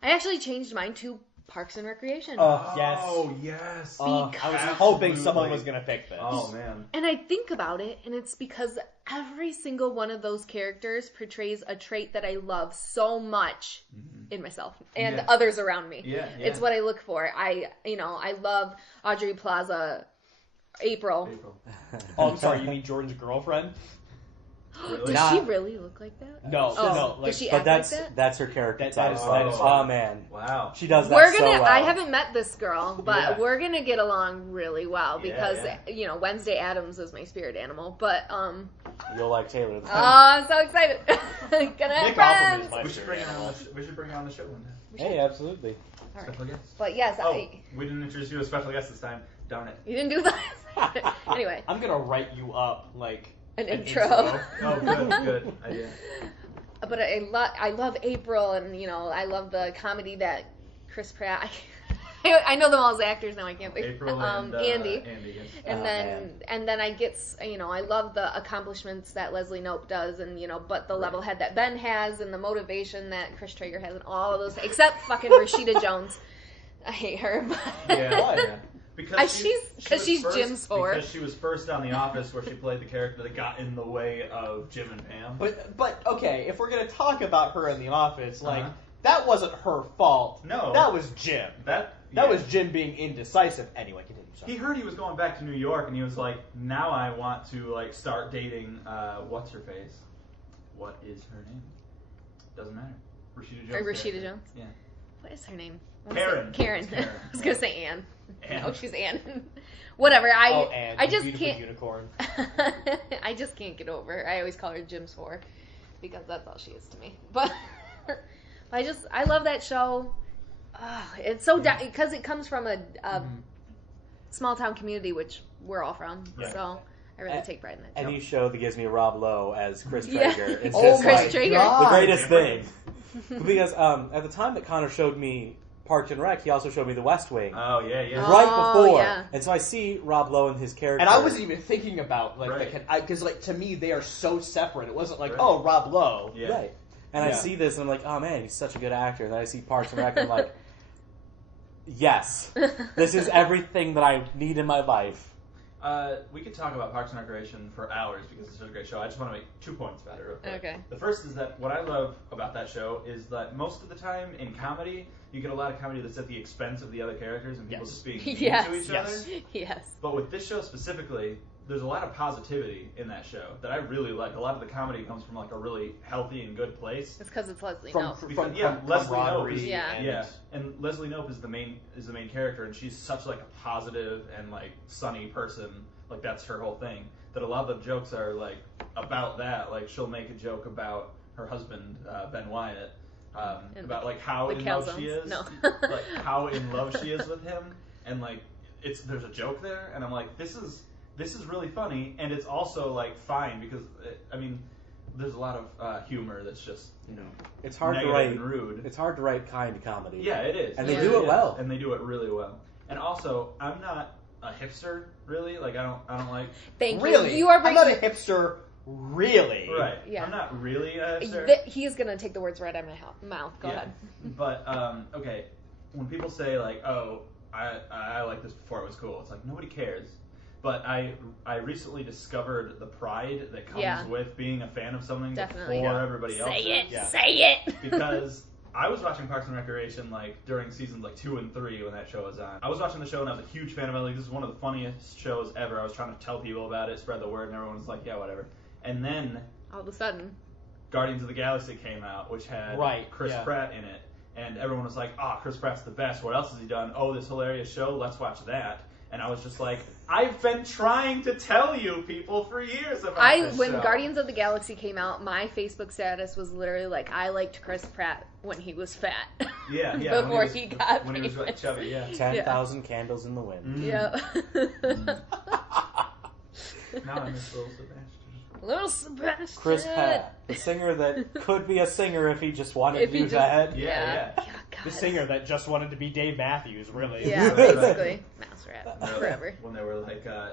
actually changed mine to Parks and Recreation. Yes. Oh, yes. I was hoping someone was going to pick this. Oh, man. And I think about it, and it's because every single one of those characters portrays a trait that I love so much in myself and others around me. Yeah. It's what I look for. I love Audrey Plaza, April. Oh, I'm sorry. You mean Jordan's girlfriend? Really? Does she really look like that? No. Oh, No. does she But act like that? that's her character That type. is- Oh man, Wow. she does that We're so gonna. well. I haven't met this girl, but Yeah. we're gonna get along really well because Yeah. Wednesday Addams is my spirit animal. But You'll like Taylor. oh, I'm so excited. Gonna have Nick friends. Offerman's my We should bring favorite. her on the show one day. Hey, absolutely. All right. Special guest. But yes, Oh, we didn't introduce you as a special guest this time. Darn it. you didn't do that. Anyway, I'm going to write you up like an an intro. Oh, good idea. But I love April, and I love the comedy that Chris Pratt. I know them all as actors now. I can't think. April and Andy. yes. And then I get, I love the accomplishments that Leslie Knope does, and but the level head that Ben has, and the motivation that Chris Traeger has, and all of those, except fucking Rashida Jones. I hate her. But Yeah. Because she's first, Jim's whore. Because she was first on The Office, where she played the character that got in the way of Jim and Pam. But okay, if we're going to talk about her in The Office, like, Uh-huh. that wasn't her fault. No. That was Jim. That was Jim being indecisive. Anyway, continue. Sorry. He heard he was going back to New York, and he was like, "Now I want to like start dating. What's her face? What is her name? Doesn't matter. Rashida Jones. Rashida Jones. Yeah. What is her name? Karen. Karen. It's Karen. I was gonna say Anne. Anne. No, she's Anne. Whatever. Anne, I you just beautiful can't. unicorn. I just can't get over her. I always call her Jim's whore because that's all she is to me. But I love that show. It's so because it comes from a small town community, which we're all from. Right. So I really take pride in that show. Any show that gives me Rob Lowe as Chris Yeah. Traeger, it's Oh just my like Traeger. God. the greatest thing. Because at the time that Connor showed me Parks and Rec, he also showed me The West Wing. Oh yeah. Right Oh, before, yeah. and so I see Rob Lowe and his character, And I wasn't even thinking about Right. because to me they are so separate. It wasn't like, Right. oh, Rob Lowe. Yeah. right. And I Yeah. see this, and I'm like, oh man, he's such a good actor. And then I see Parks and Rec, and I'm like, yes, this is everything that I need in my life. We could talk about Parks and Recreation for hours because it's such a great show. I just want to make 2 points about it real quick. Okay. The first is that what I love about that show is that most of the time in comedy, you get a lot of comedy that's at the expense of the other characters and people just being mean Yes. to each Yes. other. Yes. But with this show specifically, there's a lot of positivity in that show that I really like. A lot of the comedy comes from like a really healthy and good place. It's because it's Leslie From, Knope. from, Because, from, yeah, from Leslie Knope camaraderie is Yeah. and Leslie Knope is the main character, and she's such like a positive and like sunny person. Like that's her whole thing. That a lot of the jokes are like about that. Like she'll make a joke about her husband Ben Wyatt, about like how the in love she calzones. is, No. like how in love she is with him, and like there's a joke there, and I'm like this is really funny, and it's also like fine because I mean there's a lot of humor that's just It's hard to negative write. and rude. It's hard to write kind comedy. Yeah, it is. And they really do it is. well. And they do it really well. And also, I'm not a hipster, really. Like, I don't like... Thank Really? you. You are I'm breaking. not a hipster, really. Right. Yeah. I'm not really a hipster. He's gonna take the words right out of my mouth. Go Yeah. ahead. But, okay, when people say, like, oh, I like this before it was cool, it's like, nobody cares. But I recently discovered the pride that comes with being a fan of something Definitely. before Yeah. everybody else Say is. it. Yeah. Say it. Because I was watching Parks and Recreation like during seasons like 2 and 3 when that show was on. I was watching the show and I was a huge fan of it. Like, this is one of the funniest shows ever. I was trying to tell people about it, spread the word, and everyone was like, yeah, whatever. And then All of a sudden. Guardians of the Galaxy came out, which had Chris Pratt in it. And everyone was like, Chris Pratt's the best. What else has he done? Oh, this hilarious show. Let's watch that. And I was just like, I've been trying to tell you people for years about this When show. Guardians of the Galaxy came out, my Facebook status was literally like, I liked Chris Pratt when he was fat. Yeah. Before he got when he was like famous. chubby, yeah. 10,000 candles in the wind. Yeah. Now I miss Little Sebastian. Little Sebastian. Chris Pratt, the singer that could be a singer if he just wanted If to he do just- that. Yeah. God. The singer that just wanted to be Dave Matthews, really. Yeah, basically. Mouse rat. Forever. When they were like, I'm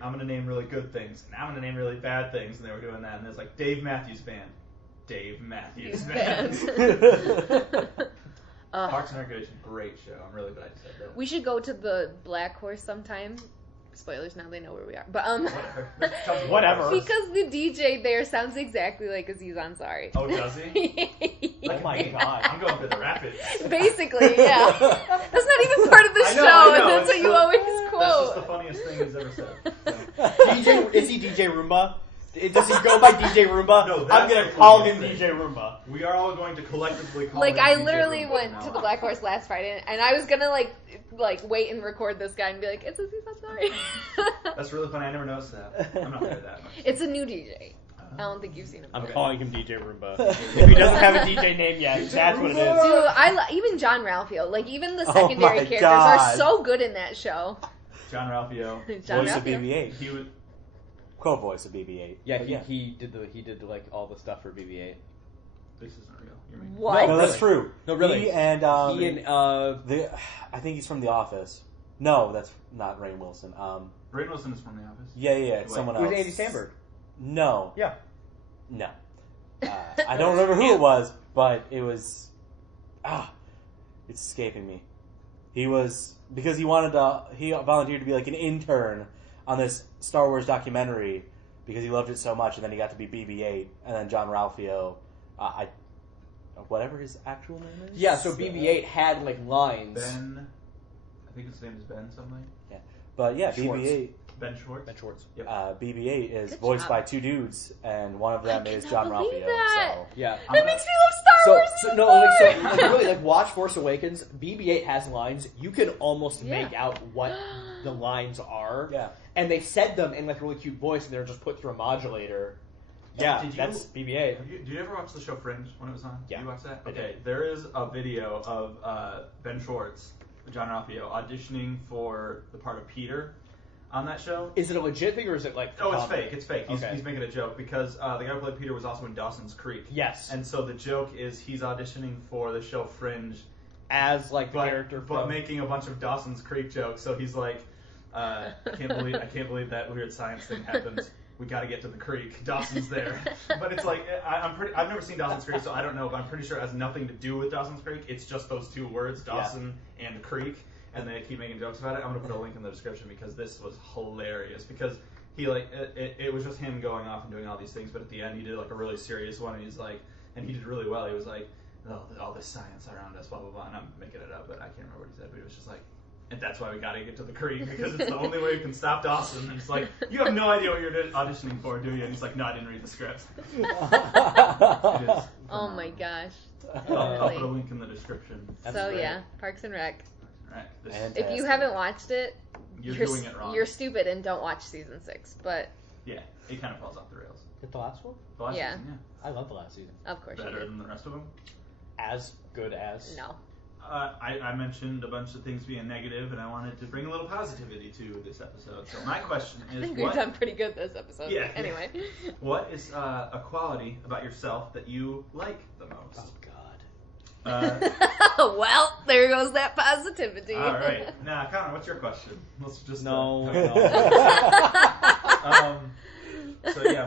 going to name really good things, and I'm going to name really bad things, and they were doing that, and it was like, Dave Matthews Band. Dave Matthews Band. Parks and Recreation, great show. I'm really glad you said that. We should go to the Black Horse sometime. Spoilers, now they know where we are. But Whatever. because the DJ there sounds exactly like Aziz Ansari. Oh, does he? Oh my God. I'm going for the Rapids. Basically, yeah. That's not even part of the I show, know, and that's it's what you the- always That's just the quote. funniest thing he's ever said. Is he DJ Roomba? Does he go by DJ Roomba? No, I'm that's gonna the call him funniest DJ Roomba. We are all going to collectively call Like, him I DJ literally Roomba went from to now the on. Black Horse last Friday, and I was gonna, like wait and record this guy and be like, it's Aziz Ansari. That's really funny. I never noticed that. I'm not good at that much. It's a new DJ. I don't think you've seen him. I'm Okay. calling him DJ Roomba. If he doesn't have a DJ name yet, that's what it is. Dude, even John Ralphio, like even the Oh secondary my characters God. are so good in that show. John Ralphio. John Voice of Ralphio. BB-8. He would. Co-voice of BB-8. Yeah, But he did like all the stuff for BB-8. This isn't real. You're making- What? No, really. that's true. No, really. He and I think he's from The Office. No, that's not Rainn Wilson. Rainn Wilson is from The Office. Yeah, it's Wait. someone It else. was Andy Samberg. No, Yeah. no. I don't remember who it was, but it was. It's escaping me. He was because he volunteered to be like an intern on this Star Wars documentary because he loved it so much, and then he got to be BB-8, and then John Ralphio, whatever his actual name is. Yeah, so BB-8 had like lines. Ben. I think his name is Ben something. But yeah, Schwartz. BB-8. Ben Schwartz. Ben Schwartz. BB-8 is Good voiced job. by two dudes, and one of them I is cannot John believe Ralphio. that. So Yeah. That makes me love Star Wars So even no, more. like really, like watch Force Awakens. BB-8 has lines. You can almost Yeah. make out what the lines are. yeah, And they said them in like a really cute voice, and they're just put through a modulator. Yeah, Did you- that's BB-8. Did you ever watch the show Fringe when it was on? Yeah. Did you watch that? I Okay, did. there is a video of Ben Schwartz, John Ralphio, auditioning for the part of Peter on that show. Is it a legit thing or is it like? Oh, it's comedy? fake. It's fake. He's, Okay. he's making a joke because the guy who played Peter was also in Dawson's Creek. Yes, And so the joke is he's auditioning for the show Fringe, as like the but, character but from. making a bunch of Dawson's Creek jokes. So he's like, I can't believe that weird science thing happens. We got to get to the creek. Dawson's there. But it's like I've never seen Dawson's Creek, so I don't know. But I'm pretty sure it has nothing to do with Dawson's Creek. It's just those two words, Dawson and creek. and they keep making jokes about it, I'm gonna put a link in the description because this was hilarious. Because he like it was just him going off and doing all these things, but at the end he did like a really serious one, and he's like, and he did really well. He was like, oh, all this science around us, blah blah blah. And I'm making it up, but I can't remember what he said. But he was just like, and that's why we gotta get to the cream because it's the only way we can stop Dawson. And it's like, you have no idea what you're auditioning for, do you? And he's like, no, I didn't read the script. Oh my gosh. I'll put a link in the description. So yeah, Parks and Rec. Right. If you haven't watched it, you're doing it wrong. You're stupid and don't watch season 6. But yeah, it kind of falls off the rails. Hit the last one? The last Yeah. season, yeah. I love the last season. of course Better you than the rest of them. As good as. do. No. I mentioned a bunch of things being negative, and I wanted to bring a little positivity to this episode. So my question I is, think we've done pretty good this episode. Yeah. Anyway. What is a quality about yourself that you like the most? Oh, God. Well, there goes that positivity. All right. Now, Connor, what's your question? Let's just No. So yeah,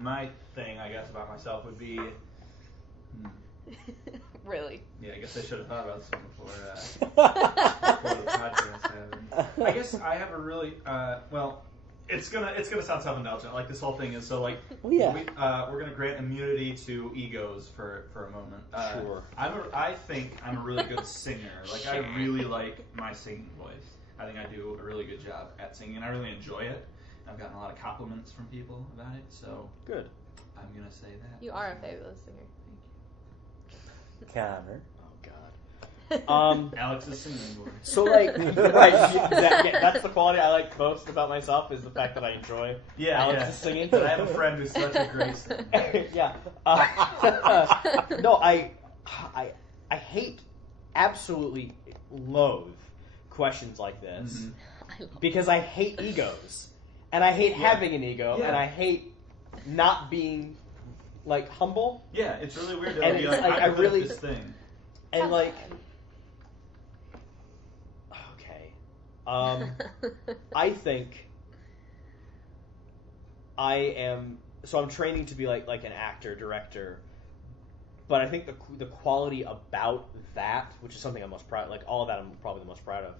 my thing, I guess, about myself would be. Really? Yeah, I guess I should have thought about this one before the podcast happened. I guess I have a really well. It's gonna sound self-indulgent. Like this whole thing is so like. Well, yeah. We're gonna grant immunity to egos for a moment. Sure. I think I'm a really good singer. Like I really like my singing voice. I think I do a really good job at singing. I really enjoy it. I've gotten a lot of compliments from people about it. So Good. I'm gonna say that. You are a fabulous singer. Connor. Oh, God. Alex's singing voice. So, like, right, that's the quality I like most about myself is the fact that I enjoy Alex's singing. But I have a friend who's such a great singer. Yeah. No, I hate, absolutely loathe questions like this Mm-hmm. because I hate egos. And I hate having an ego, Yeah. and I hate not being, like, humble. Yeah, it's really weird to And be it's like, like, I'm I good at really- this thing. And, like, okay. I think I am, so I'm training to be like an actor, director, but I think the quality about that, which is something I'm most proud, like all of that I'm probably the most proud of,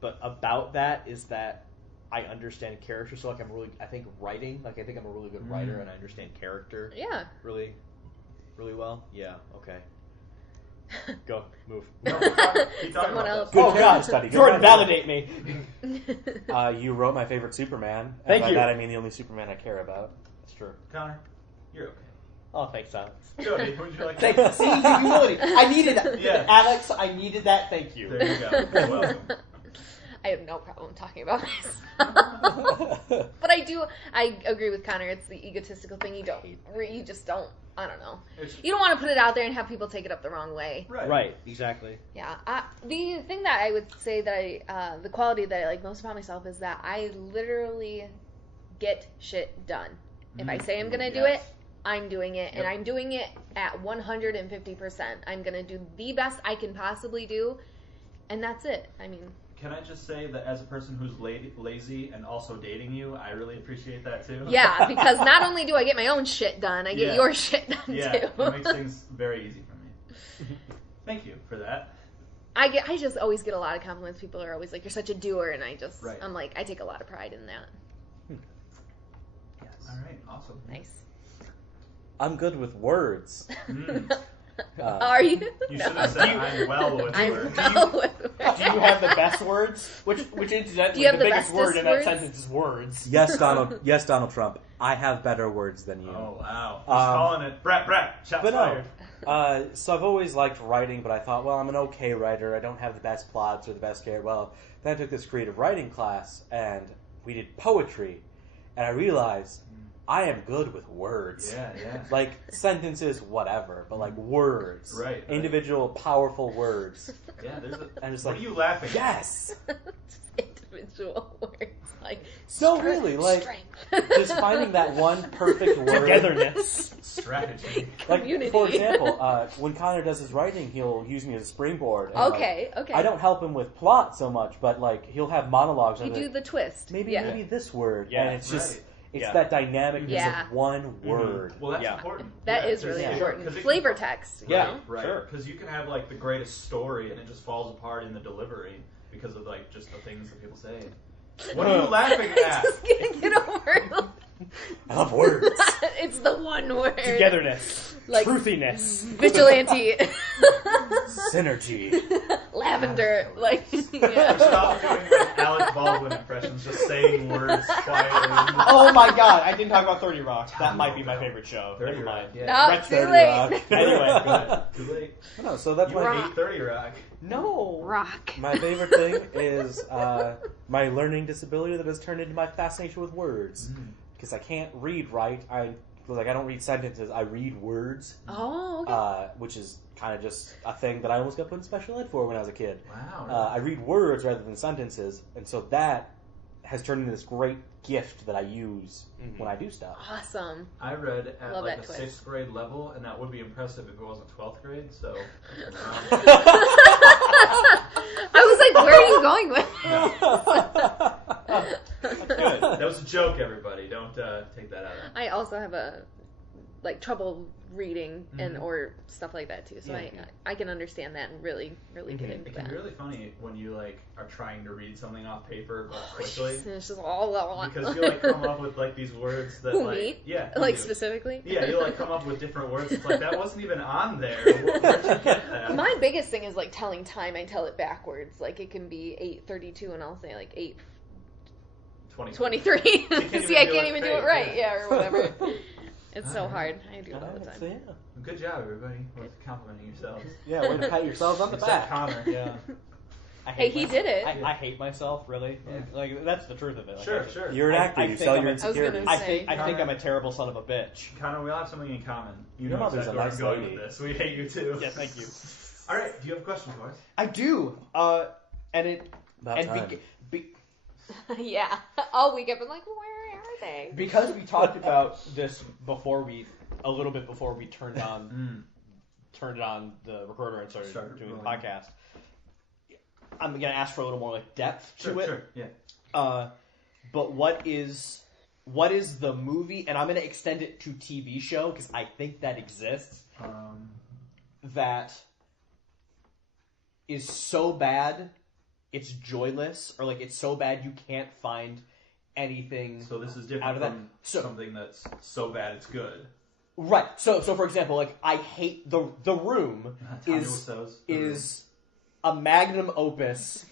but about that is that I understand character. So like I think writing, like I think I'm a really good writer and I understand character Yeah. really, really well. Yeah. Okay. Go move. No, keep talking Someone about else. that. Oh God, study. Good Jordan, job. validate me. You wrote my favorite Superman. And Thank by you. that I mean the only Superman I care about. That's true. Connor, you're okay. Oh, thanks, Alex. Jody, would you like Thanks. See, humility. I needed that. Yeah. Alex, I needed that. Thank you. There you go. You're welcome. I have no problem talking about myself. But I agree with Connor. It's the egotistical thing. You just don't, I don't know. You don't want to put it out there and have people take it up the wrong way. Right, exactly. Yeah. The thing that I would say that the quality that I like most about myself is that I literally get shit done. If I say I'm going to do it, I'm doing it. And I'm doing it at 150%. I'm going to do the best I can possibly do. And that's it. I mean... Can I just say that as a person who's lazy and also dating you, I really appreciate that too? Yeah, because not only do I get my own shit done, I get your shit done Yeah, too. it makes things very easy for me. Thank you for that. I just always get a lot of compliments. People are always like, "You're such a doer," and Right. I'm like, I take a lot of pride in that. Yes. All right, awesome. Nice. I'm good with words. Are you? You should have said I'm well with I'm words. well with Do you have the best words? Which incidentally, Do you have the the biggest word bestest in that words? sentence is words. Yes, Donald. Yes, Donald Trump. I have better words than you. Oh, wow. He's calling it. Brett, shots But fired. no. So I've always liked writing, but I thought, well, I'm an okay writer. I don't have the best plots or the best character. Well, then I took this creative writing class, and we did poetry, and I realized I am good with words. Yeah. Like sentences, whatever, but like words. Right. Individual, powerful words. Yeah, there's a... And it's What like, are you laughing at? yes! Individual words like No, really, like, strength. just finding that one perfect word. Togetherness. Strategy. Like, Community. for example, when Connor does his writing, he'll use me as a springboard. And, Okay. I don't help him with plot so much, but like he'll have monologues. You and do like, the twist. maybe yeah. this word, Yeah, and it's just right. It's Yeah. that dynamicness Yeah. of one word. Well, that's Yeah. important. That Yeah, is really yeah. important. 'cause it Flavor can- text. You Yeah. know? Right. Sure. Because you can have like the greatest story and it just falls apart in the delivery because of like just the things that people say. What are you laughing I at? just can't get over it. I love words. It's the one word. Togetherness. Like- Truthiness. Vigilante. Synergy. Lavender. Like, Or yeah. stop doing like Alec Baldwin impressions, just saying words quietly. Oh my god, I didn't talk about 30 Rock. That might be my favorite show. 30 Never mind. Rock, yeah. No, That's too 30 late. Rock. Anyway, Good. Too late. No, so that's You my hate 30 Rock. No. Rock. my favorite thing is my learning disability that has turned into my fascination with words. Because I can't read right. I don't read sentences. I read words, Oh, okay. which is kind of just a thing that I almost got put in special ed for when I was a kid. Wow. I read words rather than sentences, and so that has turned into this great gift that I use when I do stuff. Awesome. I read at Love like that a twist. 6th grade level, and that would be impressive if it wasn't 12th grade, so... I was like, where are you going with Good. That was a joke, everybody. Don't take that out. I also have a trouble reading and or stuff like that too. So Yeah. I can understand that and really get into It can that. be really funny when you like are trying to read something off paper but Oh, quickly. jeez, and it's just all Because you like come up with like these words that Who, like me? yeah you like do. specifically. Yeah, you like come up with different words. It's like that wasn't even on there. Where'd you get that? My biggest thing is like telling time. I tell it backwards. Like it can be 8:32 and I'll say like 8:23. See, I can't even do it right. Yeah, or whatever. It's so hard. I do it all the So, time. yeah. Good job, everybody, with complimenting yourselves. Yeah, way to pat yourselves on the Except back. Connor. Yeah. I Hey, hate he my- did it. I hate myself, really. Yeah. Like that's the truth of it. Like, Sure, I- sure. You're an I- actor. I You think sell I'm your a- insecurities. I I think Connor- I'm a terrible son of a bitch. Connor, we all have something in common. You Your know mother's exactly a where nice I'm going lady. with this. We hate you too. Yeah, thank you. All right, do you have a question for us? I do. And it About and time. Yeah. All week I've been like, where are they? because we talked about this a little bit before we turned on the recorder and started doing the rolling. podcast. I'm gonna ask for a little more like depth to it. Sure, yeah. But what is the movie? And I'm gonna extend it to TV show because I think that exists. That is so bad it's joyless, or like it's so bad you can't find anything. So this is Out different of that- from so- something that's so bad it's good. Right. So for example, like I hate the Room Tommy is Wiseau's The Room. a magnum opus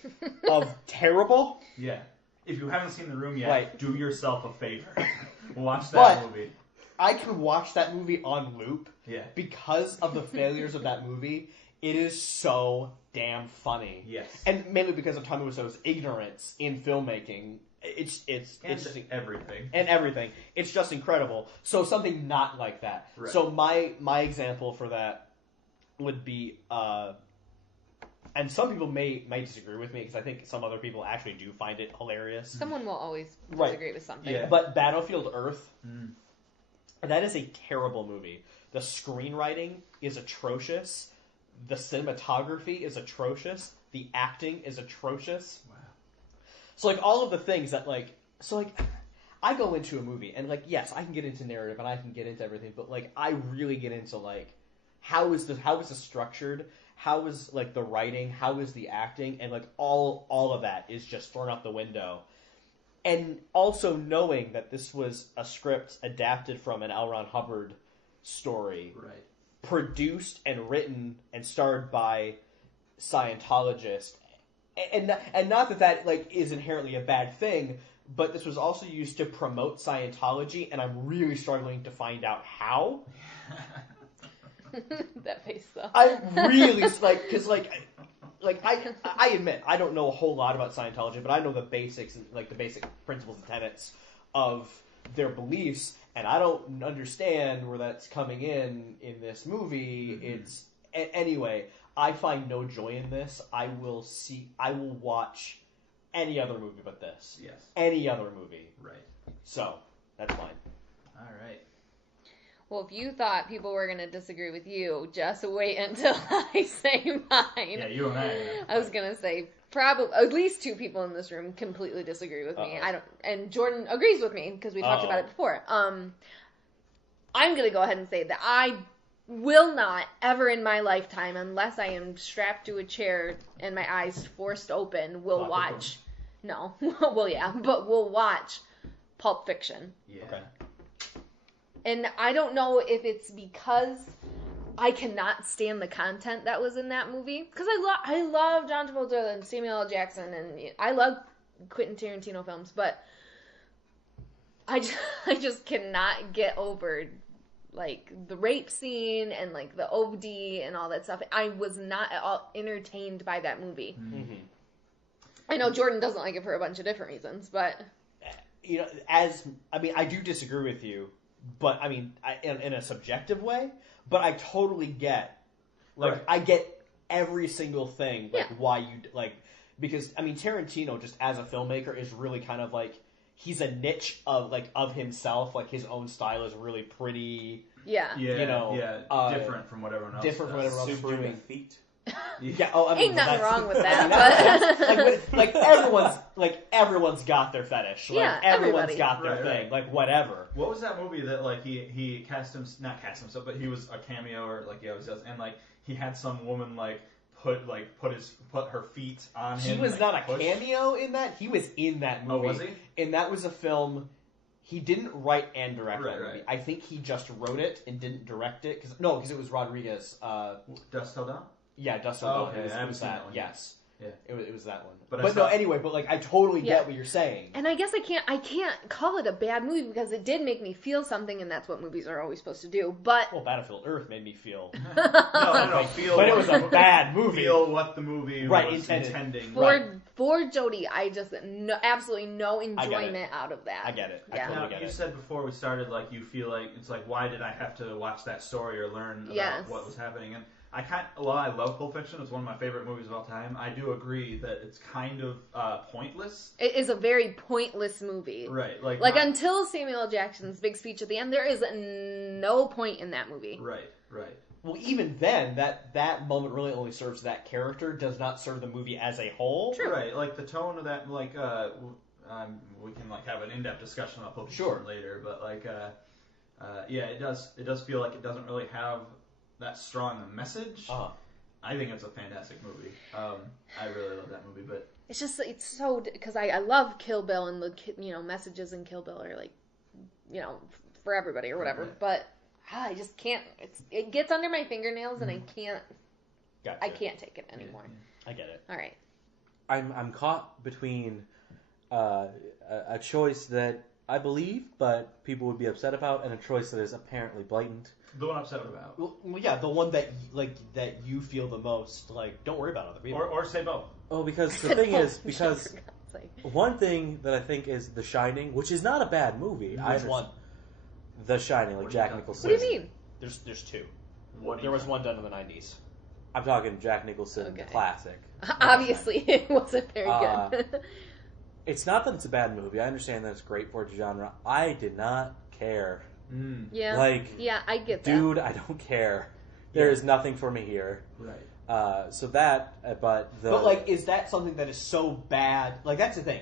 of terrible. Yeah. If you haven't seen The Room yet, Right. do yourself a favor. Watch that But- movie. I can watch that movie on loop Yeah. because of the failures of that movie. It is so damn funny. Yes. And mainly because of Tommy Wiseau's ignorance in filmmaking. It's And just everything. and everything. It's just incredible. So something not like that. Right. So my example for that would be, and some people may disagree with me because I think some other people actually do find it hilarious. Someone will always Right. disagree with something. Yeah. But Battlefield Earth, Mm. that is a terrible movie. The screenwriting is atrocious. The cinematography is atrocious. The acting is atrocious. Wow. So like all of the things that I go into a movie and like yes, I can get into narrative and I can get into everything, but like I really get into like how is this structured? How is like the writing? How is the acting? And like all of that is just thrown out the window. And also knowing that this was a script adapted from an L. Ron Hubbard story, Right. produced and written and starred by Scientologists, and not that like is inherently a bad thing, but this was also used to promote Scientology, and I'm really struggling to find out how. That face though. I'm really like because I admit I don't know a whole lot about Scientology, but I know the basics and like the basic principles and tenets of their beliefs, and I don't understand where that's coming in this movie. It's anyway. I find no joy in this. I will watch any other movie but this. Yes. Any other movie. Right. So that's mine. All right. Well, if you thought people were going to disagree with you, just wait until I say mine. Yeah, you and I. I was going to say probably at least 2 people in this room completely disagree with me. And Jordan agrees with me because we talked about it before. I'm gonna go ahead and say that I will not ever in my lifetime, unless I am strapped to a chair and my eyes forced open, will watch. No, well, yeah, but we'll watch Pulp Fiction. Yeah. Okay. And I don't know if it's because I cannot stand the content that was in that movie. Because I love John Travolta and Samuel L. Jackson, and I love Quentin Tarantino films, but I just cannot get over, like, the rape scene and, like, the OD and all that stuff. I was not at all entertained by that movie. Mm-hmm. I know Jordan doesn't like it for a bunch of different reasons, but... You know, I do disagree with you, but, I mean, in a subjective way, but I totally get, like, Right. I get every single thing, like, why you, like, because, I mean, Tarantino, just as a filmmaker, is really kind of, like, he's a niche of himself, like, his own style is really pretty... Yeah. Yeah, You know, different from what everyone else different from what does. everyone else is Super doing. feet. Yeah, I mean, Ain't nothing that's- wrong with I mean, that, like everyone's got their fetish. Like, Yeah, everyone's everybody. got their Right, thing. right. Like, whatever. What was that movie that like he not cast himself, but he was a cameo or like he always does, and like he had some woman like put her feet on him. He was like, not a push. cameo in that. He was in that movie. Oh, was he? And that was a film. He didn't write and direct Right, that movie. right. I think he just wrote it and didn't direct it. Because it was Rodriguez. Dust Till Dawn? Yeah, Dustin. Oh, Hoffman. okay, It was, I it haven't was seen that. that one. Yes. Yeah. It was that one. But I But no, saw- anyway. But like, I totally Yeah. get what you're saying. And I guess I can't call it a bad movie because it did make me feel something, and that's what movies are always supposed to do. But Well, Battlefield Earth made me feel. No. Feel But it what was a the- bad movie. Feel what the movie Right, was intended. intending. for Jodie, I just absolutely no enjoyment out of that. I get it. I Yeah. totally Now, get you it. said before we started, like, you feel like, it's like, why did I have to watch that story or learn about Yes. what was happening? And while I love Pulp Fiction, it's one of my favorite movies of all time, I do agree that it's kind of pointless. It is a very pointless movie. Right. Like Like, not- until Samuel L. Jackson's big speech at the end, there is no point in that movie. Right. Well, even then, that moment really only serves that character, does not serve the movie as a whole. True. Right. Like, the tone of that, like, we can, like, have an in-depth discussion about Pulp Fiction Sure. later, but, like, yeah, it does feel like it doesn't really have that strong a message. Uh-huh. I think it's a fantastic movie. I really love that movie, but It's just, it's so, because I love Kill Bill, and the, messages in Kill Bill are, like, for everybody or whatever, Right. but I just can't, it gets under my fingernails, and I can't take it anymore. I get it. All right. I'm caught between a choice that I believe, but people would be upset about, and a choice that is apparently blatant. the one I'm upset about. Well, yeah, the one that that you feel the most. Like, don't worry about other people. Or say both. Oh, because the thing is, because For God's sake. one thing that I think is The Shining, which is not a bad movie. Which one? The Shining, like What Jack do you Nicholson. What do you mean? There's two. What do There you was think? one done in the 90s. I'm talking Jack Nicholson, Okay. the classic. Obviously, it wasn't very good. It's not that it's a bad movie. I understand that it's great for its genre. I did not care. Yeah. Like, yeah, I get that. dude, I don't care. There is nothing for me here. Right. So that, but the... But like, is that something that is so bad? Like, that's the thing.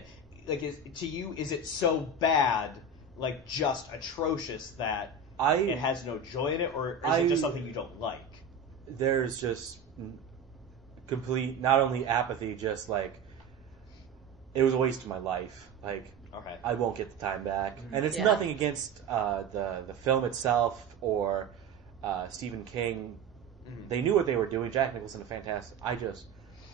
Like, to you, is it so bad, like just atrocious that it has no joy in it, or is it just something you don't like? There's just complete, not only apathy, just like, it was a waste of my life. Like, Okay. I won't get the time back. And it's Yeah. nothing against the film itself or Stephen King. They knew what they were doing. Jack Nicholson, a fantastic.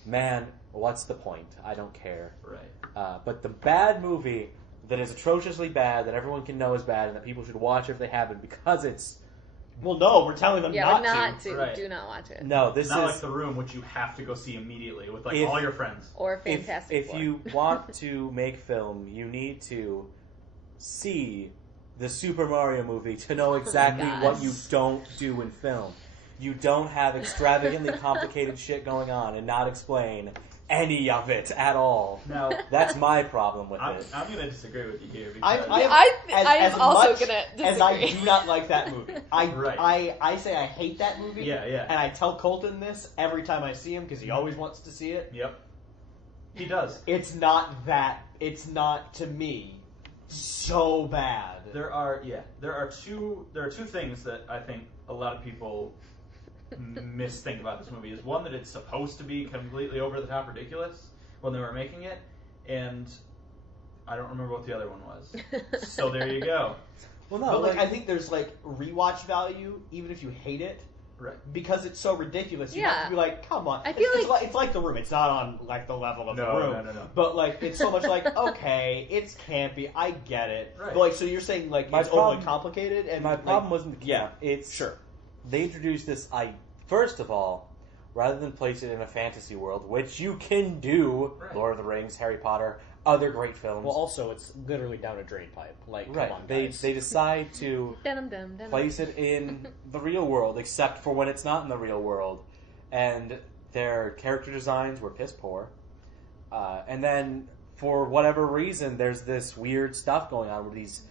Man, what's the point? I don't care. Right. But the bad movie that is atrociously bad, that everyone can know is bad, and that people should watch if they haven't, because it's... Well, no, we're telling them Yeah, not, but not to. Right. Do not watch it. No, this Not is... like The Room, which you have to go see immediately with like If- all your friends. Or Fantastic If Four. you want to make film, you need to see the Super Mario movie to know exactly God. what you don't do in film. You don't have extravagantly complicated shit going on and not explain any of it at all. Now, That's my problem with I'm it. going to disagree with you here because I am also much gonna as I disagree. do not like that movie. Right. I say I hate that movie. Yeah. And I tell Colton this every time I see him because he always wants to see it. Yep. He does. It's not to me so bad. There are two things that I think a lot of people misthink about this movie. Is one, that it's supposed to be completely over the top ridiculous when they were making it, and I don't remember what the other one was. So there you go. Well, no, But like I think there's like rewatch value even if you hate it. Right. Because it's so ridiculous, you Yeah. have to be like, come on. I feel it's like The Room. It's not on like the level of The No, Room. no. But like it's so much like, okay, it's campy. I get it. Right. But like, so you're saying like My it's problem- overly complicated, and my like, problem wasn't. yeah, it's sure. They introduced this. First of all, rather than place it in a fantasy world, which you can do, Right. Lord of the Rings, Harry Potter, other great films. Well, also it's literally down a drain pipe. Like, right? come on, they guys. they decide to Dun-dum-dum, place it in the real world, except for when it's not in the real world, and their character designs were piss poor. And then for whatever reason, there's this weird stuff going on where these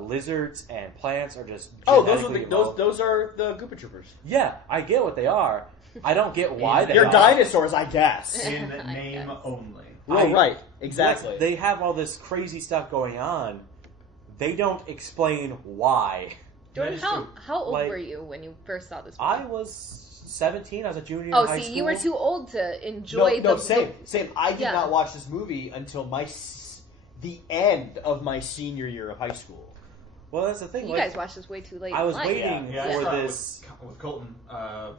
lizards and plants are just those genetically evolved. those are the Goopa Troopers. Yeah, I get what they are. I don't get why they They're are. dinosaurs, I guess. In I name guess. only. Well, right, exactly. They have all this crazy stuff going on. They don't explain why. Jordan, That is true. how old Like, were you when you first saw this movie? I was 17. I was a junior in Oh, high see, school. you were too old to enjoy No, the same. I did Yeah. not watch this movie until the end of my senior year of high school. Well, that's the thing. You like, guys watched this way too late. I was in life. waiting Yeah, I for saw it this. with Colton a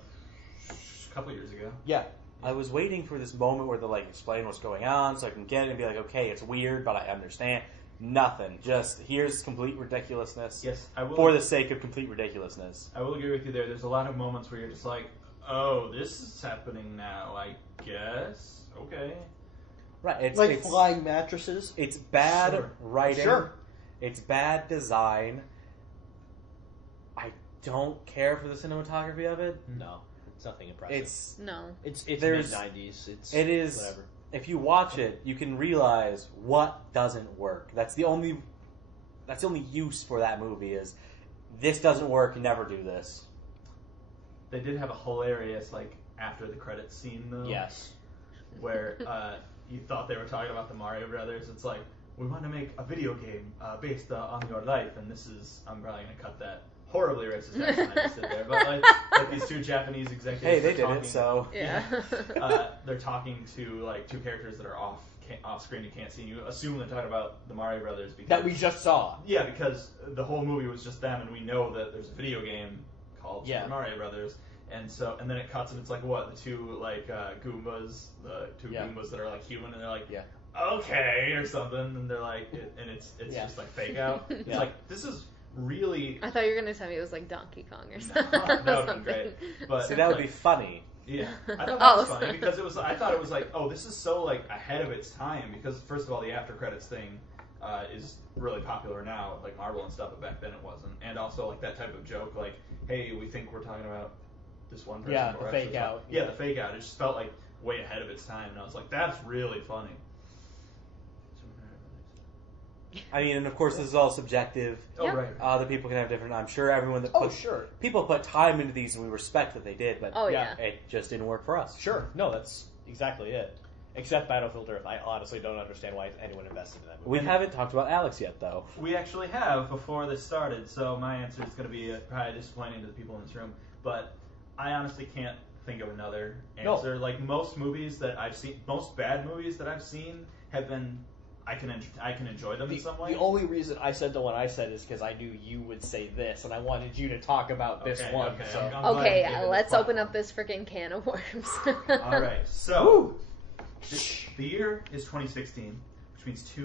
couple years ago. Yeah. I was waiting for this moment where they like explain what's going on, so I can get it and be like, okay, it's weird, but I understand. Nothing. Just here's complete ridiculousness. Yes, I will. For the sake of complete ridiculousness. I will agree with you there. There's a lot of moments where you're just like, oh, this is happening now, I guess. Okay. Right. It's Like it's, flying mattresses. It's bad Sure. writing. Sure. It's bad design. I don't care for the cinematography of it. No, it's nothing impressive. It's No. It's there's- mid-90s. it is whatever. if you watch it, you can realize what doesn't work. That's the only use for that movie is this doesn't work, never do this. They did have a hilarious, like, after the credits scene, though. Yes. Where you thought they were talking about the Mario Brothers. It's like, we want to make a video game based on your life, and this is, I'm probably going to cut that horribly racist accent I just did there, but like these two Japanese executives. Hey, they are did talking, it, so Yeah. they're talking to like two characters that are off screen. You can't see. And you assume they're talking about the Mario Brothers because That we just saw. yeah, because the whole movie was just them, and we know that there's a video game called Yeah. Super Mario Brothers. And then it cuts, and it's like what, the two like Goombas, the two Yeah. Goombas that are like human, and they're like, Yeah. okay, or something, and they're like, and it's Yeah. just like fake out. It's Yeah. like, this is really I thought you were gonna tell me it was like Donkey Kong or No, something. that would've been great. But see, that would be funny. yeah, I thought Oh. that was funny because I thought it was like, oh, this is so like ahead of its time because first of all, the after credits thing is really popular now, like Marvel and stuff, but back then it wasn't. And also like that type of joke, like, hey, we think we're talking about this one person. Yeah, but the we're fake actually out. Yeah, the fake out. It just felt like way ahead of its time, and I was like, that's really funny. I mean, and of course, this is all subjective. Oh Yeah. right. Other people can have different. I'm sure everyone that Oh, put, sure. people put time into these, and we respect that they did, but Oh Yeah. yeah. it just didn't work for us. Sure. No, that's exactly it. Except Battlefield Earth. I honestly don't understand why anyone invested in that movie. We haven't talked about Alex yet, though. We actually have before this started, so my answer is going to be probably disappointing to the people in this room, but I honestly can't think of another answer. Like most movies that I've seen, most bad movies that I've seen have been, I can enjoy them in some way. The only reason I said the one I said is because I knew you would say this, and I wanted you to talk about this Okay, one. okay, So. I'm glad Okay, you gave it let's this open platform. up this freaking can of worms. All right, so the year is 2016, which means 2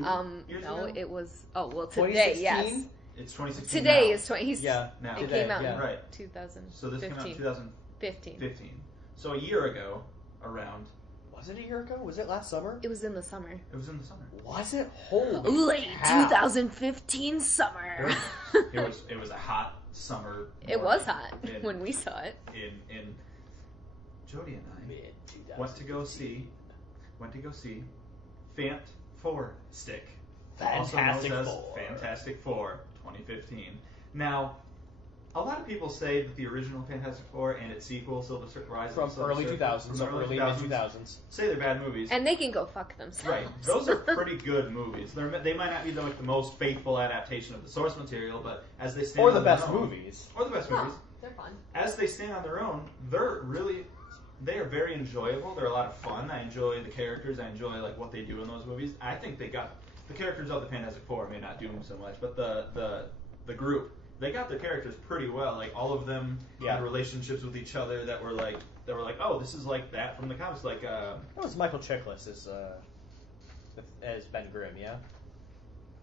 years no, ago. it was. Oh well, today, yes. 2016? It's 2016. Today now. is 20. He's, Yeah, now. It today, came out yeah. in Right. 2015. So this came out in 2015. 15. So a year ago, around, Was it a year ago? Was it last summer? It was in the summer. it was in the summer. Was it? Holy Late cow. 2015 summer. It was a hot summer. It was hot in- when we saw it. in Jody and I Mid went to go see Fant 4 Stick, Fantastic also known as Four. Fantastic Four 2015. Now, a lot of people say that the original Fantastic Four and its sequel, Silver Rise From of the early Silver 2000s, Surfer, so from the early mid-2000s. say they're bad movies. And they can go fuck themselves. Right. Those are pretty good movies. They might not be like the most faithful adaptation of the source material, but as they stand Or on the their best own, movies. Or the best movies. They're fun. As they stand on their own, they are very enjoyable. They're a lot of fun. I enjoy the characters. I enjoy like what they do in those movies. I think they got the characters of the Fantastic Four may not do them so much, but the group, they got their characters pretty well. Like all of them had relationships with each other that were like oh, this is like that from the comics. Like That was Michael Chiklis as Ben Grimm, yeah?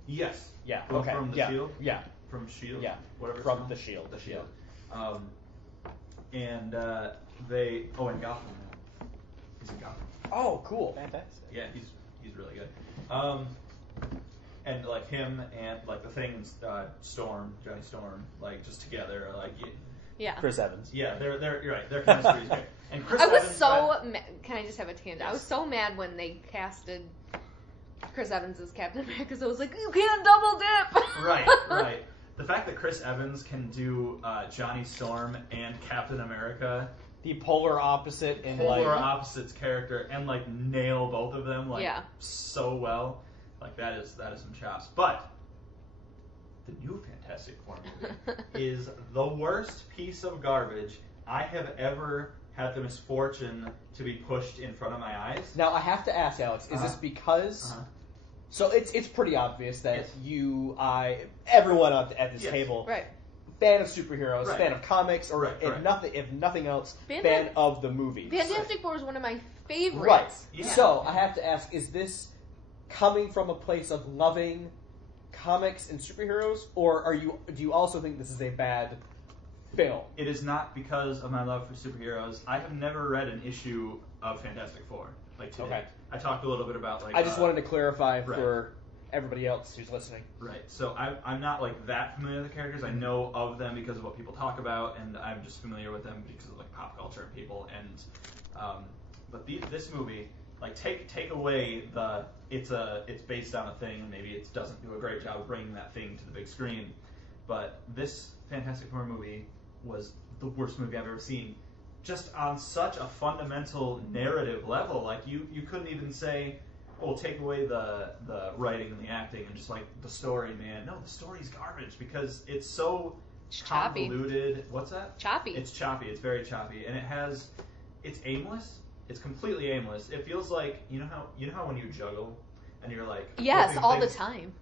yes, Yeah, Well, okay. from the yeah. Shield, Yeah, from Shield, yeah. whatever. From it's the called. Shield. The Shield. And and Gotham. He's in Gotham. Oh, cool. Fantastic. Yeah, he's really good. And like him and like the Thing's Storm, Johnny Storm, like just together, like Yeah. Chris Evans. yeah, they're you're right. Their chemistry is great. And Chris I was Evans, so can I just have a tangent? I Yes. was so mad when they casted Chris Evans as Captain America because I was like, you can't double dip. right. The fact that Chris Evans can do Johnny Storm and Captain America, The polar opposite in polar like... opposites character, and like nail both of them like Yeah. so well, like that is some chops. But the new Fantastic Four movie is the worst piece of garbage I have ever had the misfortune to be pushed in front of my eyes. Now, I have to ask, Alex, is this because... So it's pretty obvious that Yes. everyone at this Yes. table, Right. fan of superheroes, Right. fan of comics, or Right, if right. nothing else, Fan fan of- of the movies. Fantastic Four is one of my favorites. Right. Yeah. So I have to ask: is this coming from a place of loving comics and superheroes, or do you also think this is a bad film? It is not because of my love for superheroes. I have never read an issue of Fantastic Four. Like today. Okay. I talked a little bit about like. I just wanted to clarify right. for everybody else who's listening. Right. So I'm not like that familiar with the characters. I know of them because of what people talk about, and I'm just familiar with them because of like pop culture and people. And but this movie, like take away it's based on a thing. Maybe it doesn't do a great job of bringing that thing to the big screen. But this Fantastic Four movie was the worst movie I've ever seen. Just on such a fundamental narrative level, like you couldn't even say, "Oh, take away the writing and the acting and just like the story, man." No, the story's garbage because it's so It's choppy. convoluted. What's that? Choppy. It's choppy. It's very choppy, and it's aimless. It's completely aimless. It feels like you know how when you juggle and you're like Yes, flipping all the things- time.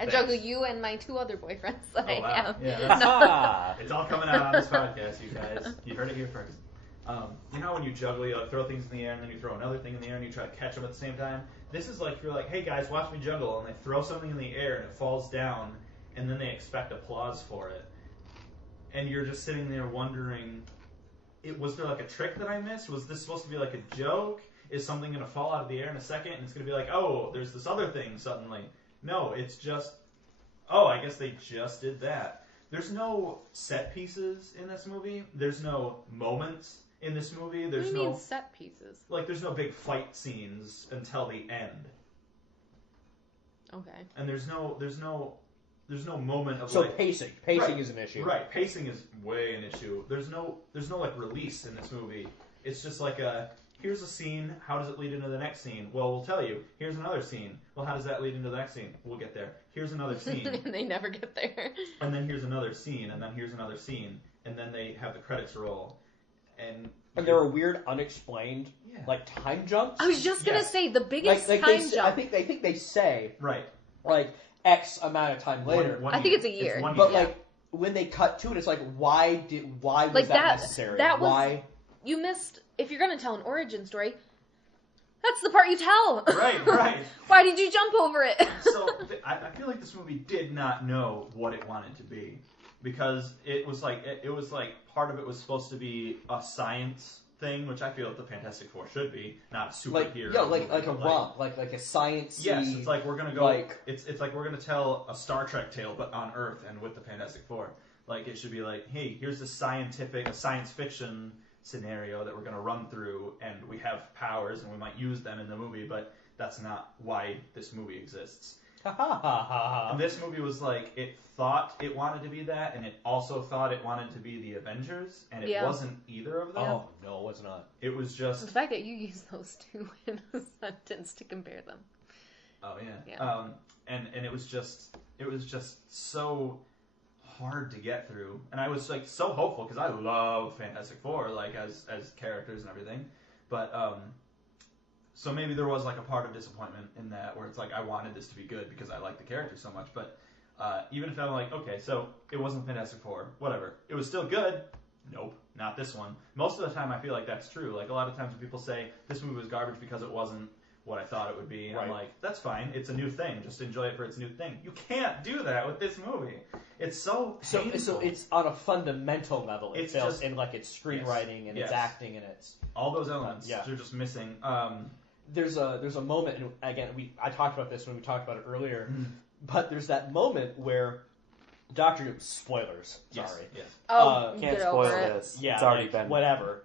I juggle you and my 2 other boyfriends that Oh, I wow. have. Yeah, It's all coming out on this podcast, you guys. You heard it here first. You know how when you juggle, you like throw things in the air and then you throw another thing in the air and you try to catch them at the same time? This is like you're like, "Hey guys, watch me juggle," and they throw something in the air and it falls down, and then they expect applause for it, and you're just sitting there wondering, was there like a trick that I missed? Was this supposed to be like a joke? Is something going to fall out of the air in a second and it's going to be like, "Oh, there's this other thing suddenly"? No, it's just, oh, I guess they just did that. There's no set pieces in this movie. There's no moments in this movie. What There's do you no mean set pieces? there's no big fight scenes until the end. Okay. And there's no moment of So like pacing Right. is an issue. Right, pacing is way an issue. There's no like release in this movie. It's just like here's a scene, how does it lead into the next scene? Well, we'll tell you. Here's another scene. Well, how does that lead into the next scene? We'll get there. Here's another scene. And they never get there. And then here's another scene, and then here's another scene, and then they have the credits roll. And there are weird, unexplained, Yeah. like time jumps. I was just gonna Yes. say the biggest like time they, jump. I think they say Right. like X amount of time later, One I think it's a year. one but year. like when they cut to it, it's like why was Like that that- necessary? that was- Why? You missed. If you're gonna tell an origin story, that's the part you tell. Right. Why did you jump over it? So I feel like this movie did not know what it wanted to be, because it was like part of it was supposed to be a science thing, which I feel that the Fantastic Four should be, not a Like superhero. like a romp, like a science. Yes, it's like we're gonna go. like- It's like we're gonna tell a Star Trek tale, but on Earth and with the Fantastic Four. Like it should be like, hey, here's a science fiction scenario that we're gonna run through, and we have powers and we might use them in the movie, but that's not why this movie exists. Ha ha ha ha. And this movie was like, it thought it wanted to be that, and it also thought it wanted to be the Avengers, and it wasn't either of them. Oh, no, it was not. It was just... The fact that you use those two in a sentence to compare them. Oh, yeah. And it was just so hard to get through. And I was like so hopeful, because I love Fantastic Four, like as characters and everything. But, so maybe there was like a part of disappointment in that, where it's like, I wanted this to be good because I like the characters so much, but even if I'm like, okay, so it wasn't Fantastic Four, whatever. It was still good. Nope, not this one. Most of the time I feel like that's true. Like a lot of times when people say, this movie was garbage because it wasn't what I thought it would be, and I'm like, that's fine. It's a new thing. Just enjoy it for its new thing. You can't do that with this movie. It's so painful. So it's on a fundamental level. It's fails just in like its screenwriting and its acting and its all those elements are just missing. There's a moment, and again, I talked about this when we talked about it earlier, but there's that moment where Dr. Doom, spoilers, sorry. Yes. Oh, Can't get spoil over it. this. Yeah, It's already like, been. whatever.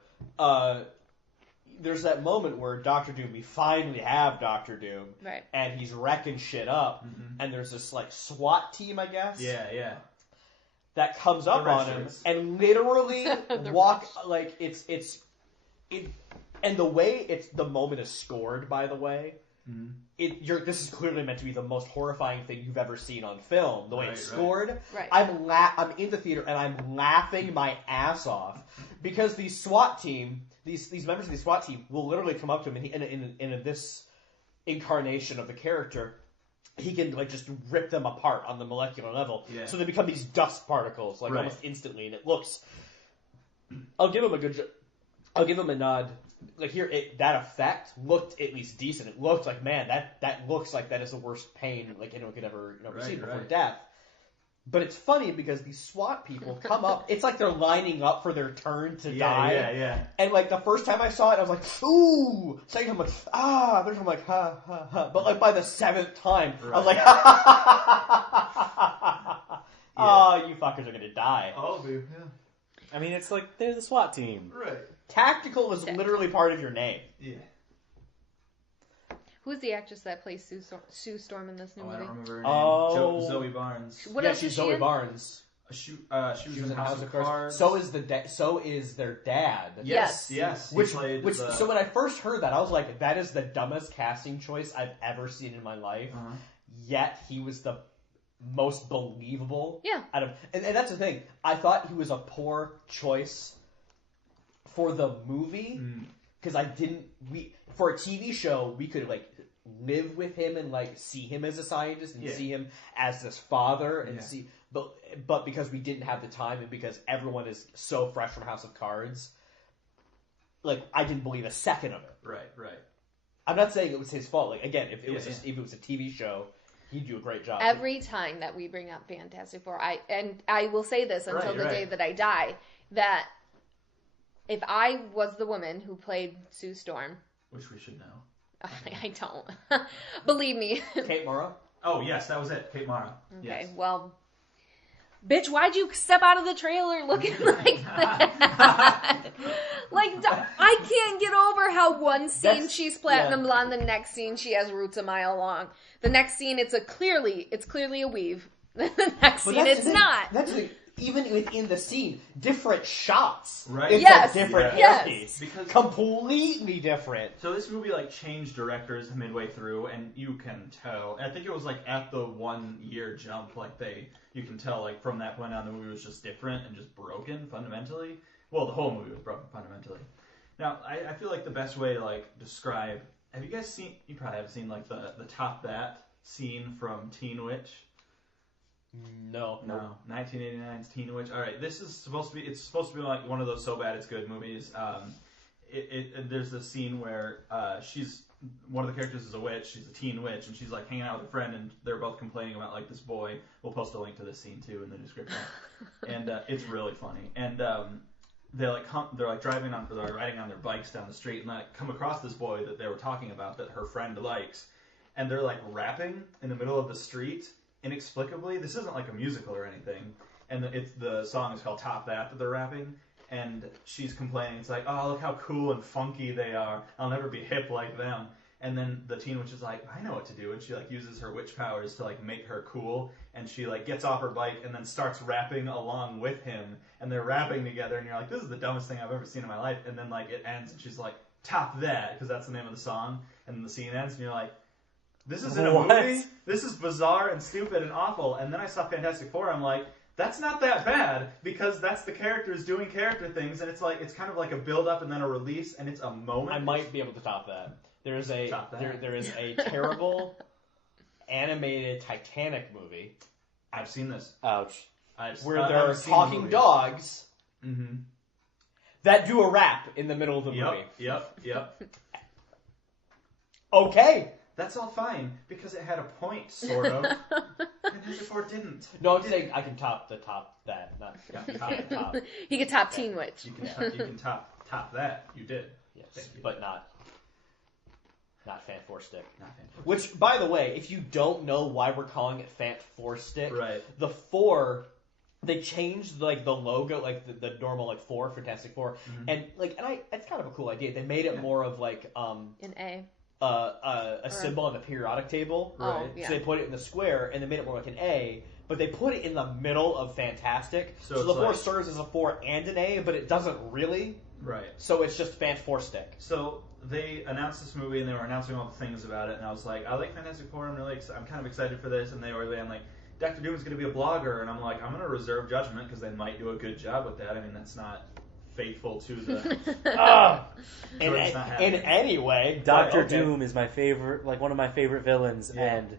There's that moment where Dr. Doom, we finally have Dr. Doom, Right. and he's wrecking shit up, and there's this like SWAT team, I guess. Yeah. That comes up The red on him shirts. and literally walk like it's and the way the moment is scored, by the way, this is clearly meant to be the most horrifying thing you've ever seen on film. The way it's scored, Right. I'm in the theater and I'm laughing my ass off because these SWAT team, these members of the SWAT team will literally come up to him and in this incarnation of the character, he can like just rip them apart on the molecular level, so they become these dust particles like almost instantly, and it looks. I'll give him a nod. Like here, that effect looked at least decent. It looked like, man, that looks like that is the worst pain like anyone could ever see before death. But it's funny because these SWAT people come up. It's like they're lining up for their turn to die. Yeah. And like the first time I saw it, I was like, ooh. Second time, I'm like, ah. Third time, I'm like, ha ha ha. But like by the seventh time, I was like, ha ha ha ha ha. Oh, you fuckers are gonna die. Oh, dude. I mean, it's like they're the SWAT team. Right. Tactical is literally part of your name. Yeah. Who's the actress that plays Sue Storm in this new movie? I don't remember her name. Oh. Zoe Barnes. What else she's is she Zoe in? Barnes. She was in House of Cards. So is their dad. Yes. Which So when I first heard that, I was like, that is the dumbest casting choice I've ever seen in my life. Yet he was the most believable. Yeah. And that's the thing. I thought he was a poor choice for the movie because for a TV show we could like live with him and like see him as a scientist and see him as this father and see. But because we didn't have the time and because everyone is so fresh from House of Cards, like I didn't believe a second of it. Right. I'm not saying it was his fault. Like again, if it was a TV show, he'd do a great job. Every time that we bring up Fantastic Four, I will say this until the day that I die, that if I was the woman who played Sue Storm, which we should know. I don't. Believe me. Kate Mara? Oh yes, that was it. Kate Mara. Okay, Yes. well, bitch, why'd you step out of the trailer looking like that? Like, I can't get over how one scene she's platinum blonde, the next scene she has roots a mile long. The next scene it's clearly a weave. The next scene it's not. That's even within the scene, different shots. Right. It's Yes. a different Yes. hairpiece. Because Completely different. so this movie like changed directors midway through, and you can tell. I think it was like at the 1 year jump, like you can tell like from that point on the movie was just different and just broken fundamentally. Well, the whole movie was broken fundamentally. Now I feel like the best way to like describe. Have you guys seen? You probably have seen like the top that scene from Teen Witch. No. 1989's Teen Witch. All right, this is supposed to be. It's supposed to be like one of those so bad it's good movies. There's this scene where she's one of the characters is a witch. She's a teen witch, and she's like hanging out with a friend, and they're both complaining about like this boy. We'll post a link to this scene too in the description. And it's really funny. And they're riding on their bikes down the street, and like come across this boy that they were talking about that her friend likes, and they're like rapping in the middle of the street. Inexplicably, this isn't like a musical or anything, and the song is called Top That they're rapping, and she's complaining, it's like, oh, look how cool and funky they are, I'll never be hip like them, And then the Teen Witch is like, I know what to do, and she like uses her witch powers to like make her cool, and she like gets off her bike and then starts rapping along with him, and they're rapping together, and you're like, this is the dumbest thing I've ever seen in my life. And then like it ends, and she's like, top that, because that's the name of the song, and then the scene ends, and you're like, this is in a What? movie? This is bizarre and stupid and awful. And then I saw Fantastic Four, I'm like, that's not that bad, because that's the characters doing character things, and it's like it's kind of like a build up and then a release, and it's a moment. I might be able to top that. There is a Top that. there is a terrible animated Titanic movie I've seen this. Ouch. where there are talking dogs Mm-hmm. that do a rap in the middle of the movie. Yep. Okay. That's all fine, because it had a point, sort of. Fantastic Four didn't. No, I'm saying I can top that, not Yeah, top. He could top Teen Witch. You can top that. You did. Yes, Thank you. but not Fant Four Stick. Not Fantastic. Which, by the way, if you don't know why we're calling it Fant Four Stick, Right. the four, they changed like the logo, like the normal like four, Fantastic Four, and it's kind of a cool idea. They made it more of like An A. a symbol on the periodic table. Oh, Right. yeah. So they put it in the square, and they made it more like an A, but they put it in the middle of Fantastic. So So it's the four like- serves as a 4 and an A, but it doesn't really. Right. So it's just Fant Four Stick. So they announced this movie, and they were announcing all the things about it, and I was like, I like Fantastic Four. I'm kind of excited for this. And they were like, Dr. Doom is going to be a blogger, and I'm like, I'm going to reserve judgment because they might do a good job with that. I mean, that's not faithful to the. Jordan's not happy. In any way, Doctor but okay. Doom is my favorite, like one of my favorite villains, Yeah. and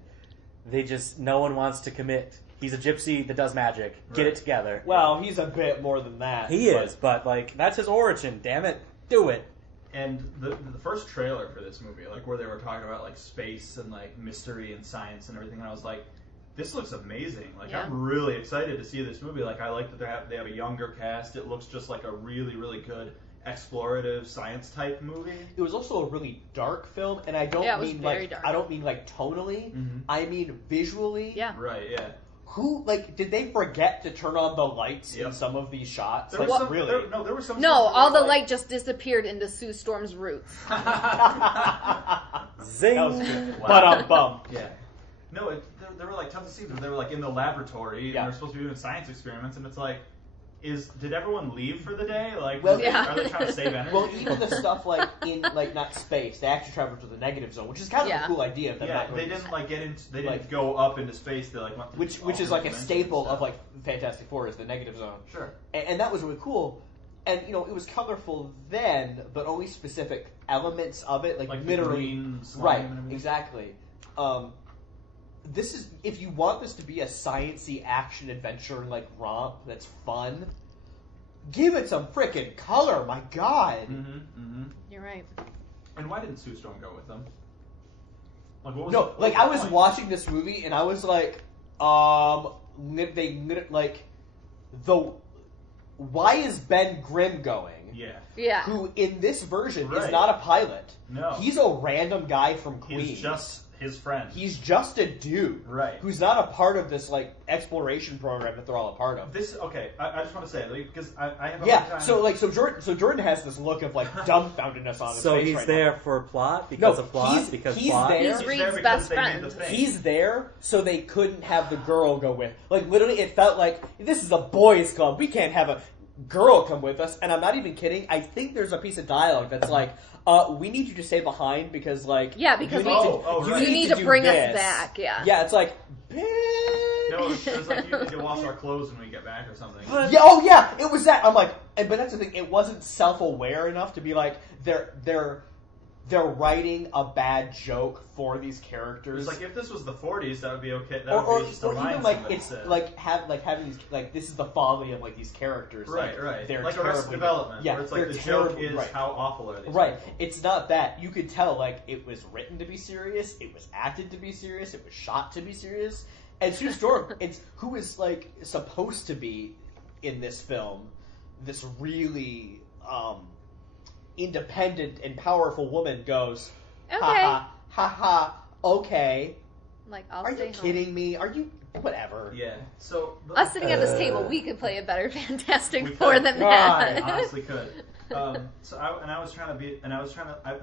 no one wants to commit. He's a gypsy that does magic. Get Right. it together. Well, he's a bit more than that. He but- is, but like that's his origin. Damn it, do it. And the first trailer for this movie, like where they were talking about like space and like mystery and science and everything, and I was like, this looks amazing. Like Yeah. I'm really excited to see this movie. Like I like that they have a younger cast. It looks just like a really really good explorative science type movie. It was also a really dark film, and I don't Yeah, it was mean very like dark. I don't mean like tonally. Mhm. I mean visually. Yeah. Right. Yeah. Who did they forget to turn on the lights Yep. in some of these shots? There Like, was some, really? there was some. No, scenes where all the like- light just disappeared into Sue Storm's roots. Zing. That was good. Wow. But bum. Yeah. No, there were like tons of scenes where they were like in the laboratory Yeah. and they're supposed to be doing science experiments, and it's like, did everyone leave for the day? Like, Well, yeah. are they trying to save energy? Well, even the stuff like in like not space, they actually traveled to the negative zone, which is kind of Yeah. a cool idea. Of them yeah, not going they to didn't like get into. They didn't like- go up into space. They like went to which is like a alternate staple dimensions and of like Fantastic Four is the negative zone, stuff. Sure. and that was really cool. And it was colorful then, but only specific elements of it, like Like the literally, green slime right? and everything. Exactly. This is if you want this to be a sciencey action adventure like romp that's fun. Give it some frickin' color, my god! You're right. And why didn't Sue Storm go with them? Like, what was No, what like the I was point? watching this movie and I was like, why is Ben Grimm going? Yeah. Yeah. Who in this version is Right. not a pilot. No. He's a random guy from Queens. He's just his friend. He's just a dude. Right. Who's not a part of this like exploration program that they're all a part of. This okay. I just want to say like, because I have a hard Yeah, time. so Jordan has this look of like dumbfoundedness on his So face he's right there now. for plot because of plot he's plot. there. He's He's Reed's there because best they made friend. the thing. He's there so they couldn't have the girl go with. Like literally, it felt like this is a boys' club. We can't have a girl come with us. And I'm not even kidding. I think there's a piece of dialogue that's like, "We need you to stay behind because like Yeah, because you we- need right. You need to to do bring us this." back. Yeah. Yeah, it's like, bitch. No, it was like you need to wash our clothes when we get back or something. Yeah, oh yeah, it was that. I'm like, but that's the thing. It wasn't self-aware enough to be like they're writing a bad joke for these It characters. was like if this was the 40s, that would be okay. That or would be just a line even like somebody it's said. like having these like this is the folly of like these characters. right, like, right. They're Like Arrested terribly- Development, Yeah, where it's like they're the joke terribly- is right. how awful are these Right. people. It's not that. You could tell like it was written to be serious, it was acted to be serious, it was shot to be serious. And Sue Storm, it's who is like supposed to be in this film, this really independent and powerful woman goes, Okay. ha ha ha ha, okay. Like I'll Are stay you home. kidding me? Are you whatever. Yeah. So Us sitting at this table, we could play a better Fantastic We Four could. than I that. honestly could. I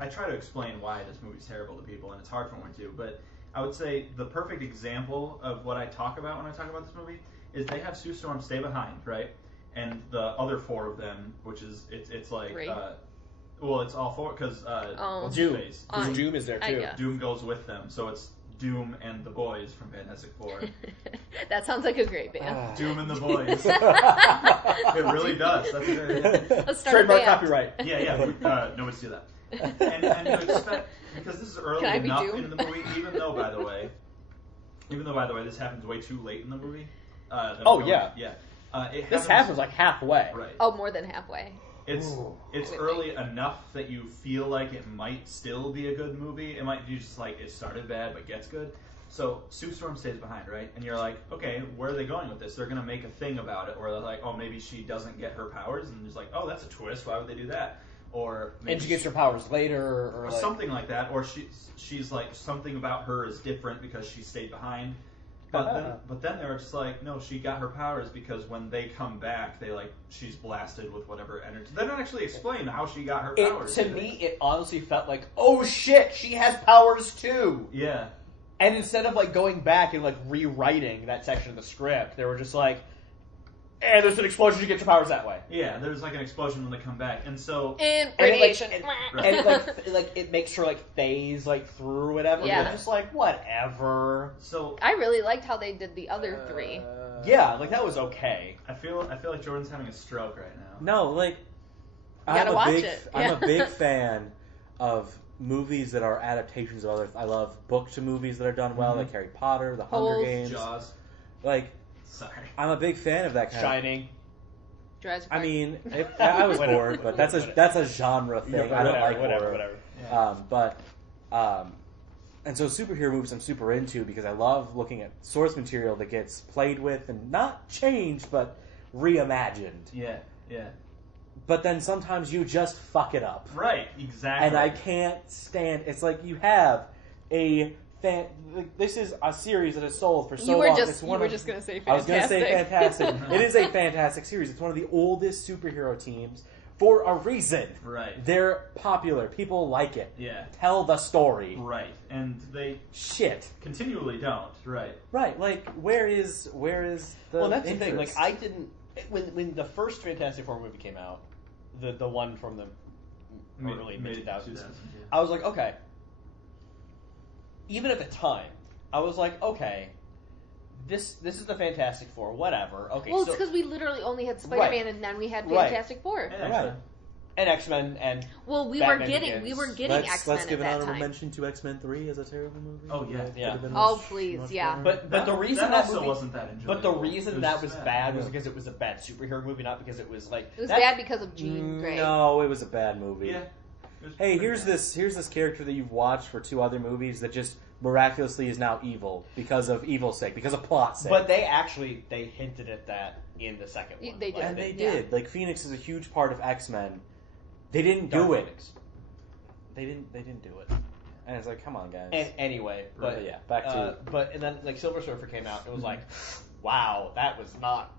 try to explain why this movie's terrible to people, and it's hard for me to. But I would say the perfect example of what I talk about when I talk about this movie is they have Sue Storm stay behind, right? And the other four of them, which is it's like Three. well, it's all four because what's his Doom. face? Because Doom is there I too. guess. Doom goes with them, so it's Doom and the boys from Fantastic Four. That sounds like a great band. Doom and the boys. It really does. That's very, Let's start a Trademark band. copyright. yeah. Nobody see that. And you expect, because this is early Can I be enough Doom? in the movie, even though by the way, this happens way too late in the movie. Yeah. This happens like halfway. Right. Oh, more than halfway. It's Ooh. it's early enough that you feel like it might still be a good movie. It might be just like it started bad but gets good. So Sue Storm stays behind, right? And you're like, okay, where are they going with this? They're gonna make a thing about it, or they're like, oh, maybe she doesn't get her powers, and it's like, oh, that's a twist. Why would they do that? Or maybe And she gets her powers later, or like, something like that. Or she's like something about her is different because she stayed behind. But then they're just like, no, she got her powers because when they come back, she's blasted with whatever energy. They don't actually explain how she got her powers. To do they? me, it honestly felt like, oh shit, she has powers too. Yeah. And instead of like going back and like rewriting that section of the script, they were just like, and there's an explosion, you get your powers that way. Yeah, there's like an explosion when they come back, and so And And it, like, radiation. And it, it makes her like phase like through or whatever. Yeah. You're just like, whatever. so I really liked how they did the other three. Yeah, like that was okay. I feel like Jordan's having a stroke right now. No, like gotta watch it. I'm a Yeah. big fan of movies that are adaptations of other. I love book to movies that are done well, like Harry Potter, The Hunger Holes. Games. Jaws. Like, Sorry. I'm a big fan of that kind. Shining. Jurassic I Park. mean, I was Whatever, bored, but whatever. that's a genre thing. I don't like horror. whatever. And so superhero movies I'm super into because I love looking at source material that gets played with and not changed, but reimagined. Yeah. But then sometimes you just fuck it up. Right. Exactly. And I can't stand. It's like you have a this is a series that has sold for so you were long. just gonna say fantastic. I was going to say fantastic. It is a fantastic series. It's one of the oldest superhero teams for a reason. Right. They're popular. People like it. Yeah. Tell the story. Right. And they Shit. continually don't. Right. Right. Like where is the Well, that's the thing. Like, interest? I didn't when the first Fantastic Four movie came out, the one from the early mid 2000s, I was like, okay. Even at the time, I was like, okay, this is the Fantastic Four, whatever. Okay, Well, so it's because we literally only had Spider-Man Right. and then we had Right. Fantastic Four. Right. and X-Men and Well, we Batman were getting Begins. X-Men Let's give at an that honorable time. mention to X-Men 3 as a terrible movie. Oh, yeah. Could Yeah. have been Oh, much- please, much yeah. better. but the reason that also movie wasn't that enjoyable. But the reason It was that just was bad was because it was a bad superhero movie, not because it was like It was that- bad because of Jean Grey. No, it was a bad movie. Yeah. It was Hey, pretty here's bad. this character that you've watched for 2 other movies that just miraculously is now evil because of evil's sake, because of plot sake. But they hinted at that in the second one. They did. Like, and they Yeah. did. Like Phoenix is a huge part of X-Men. They didn't do Dark it. Phoenix. They didn't do it. And it's like, come on, guys. And anyway, but yeah, back to but and then like Silver Surfer came out. It was like, wow, that was not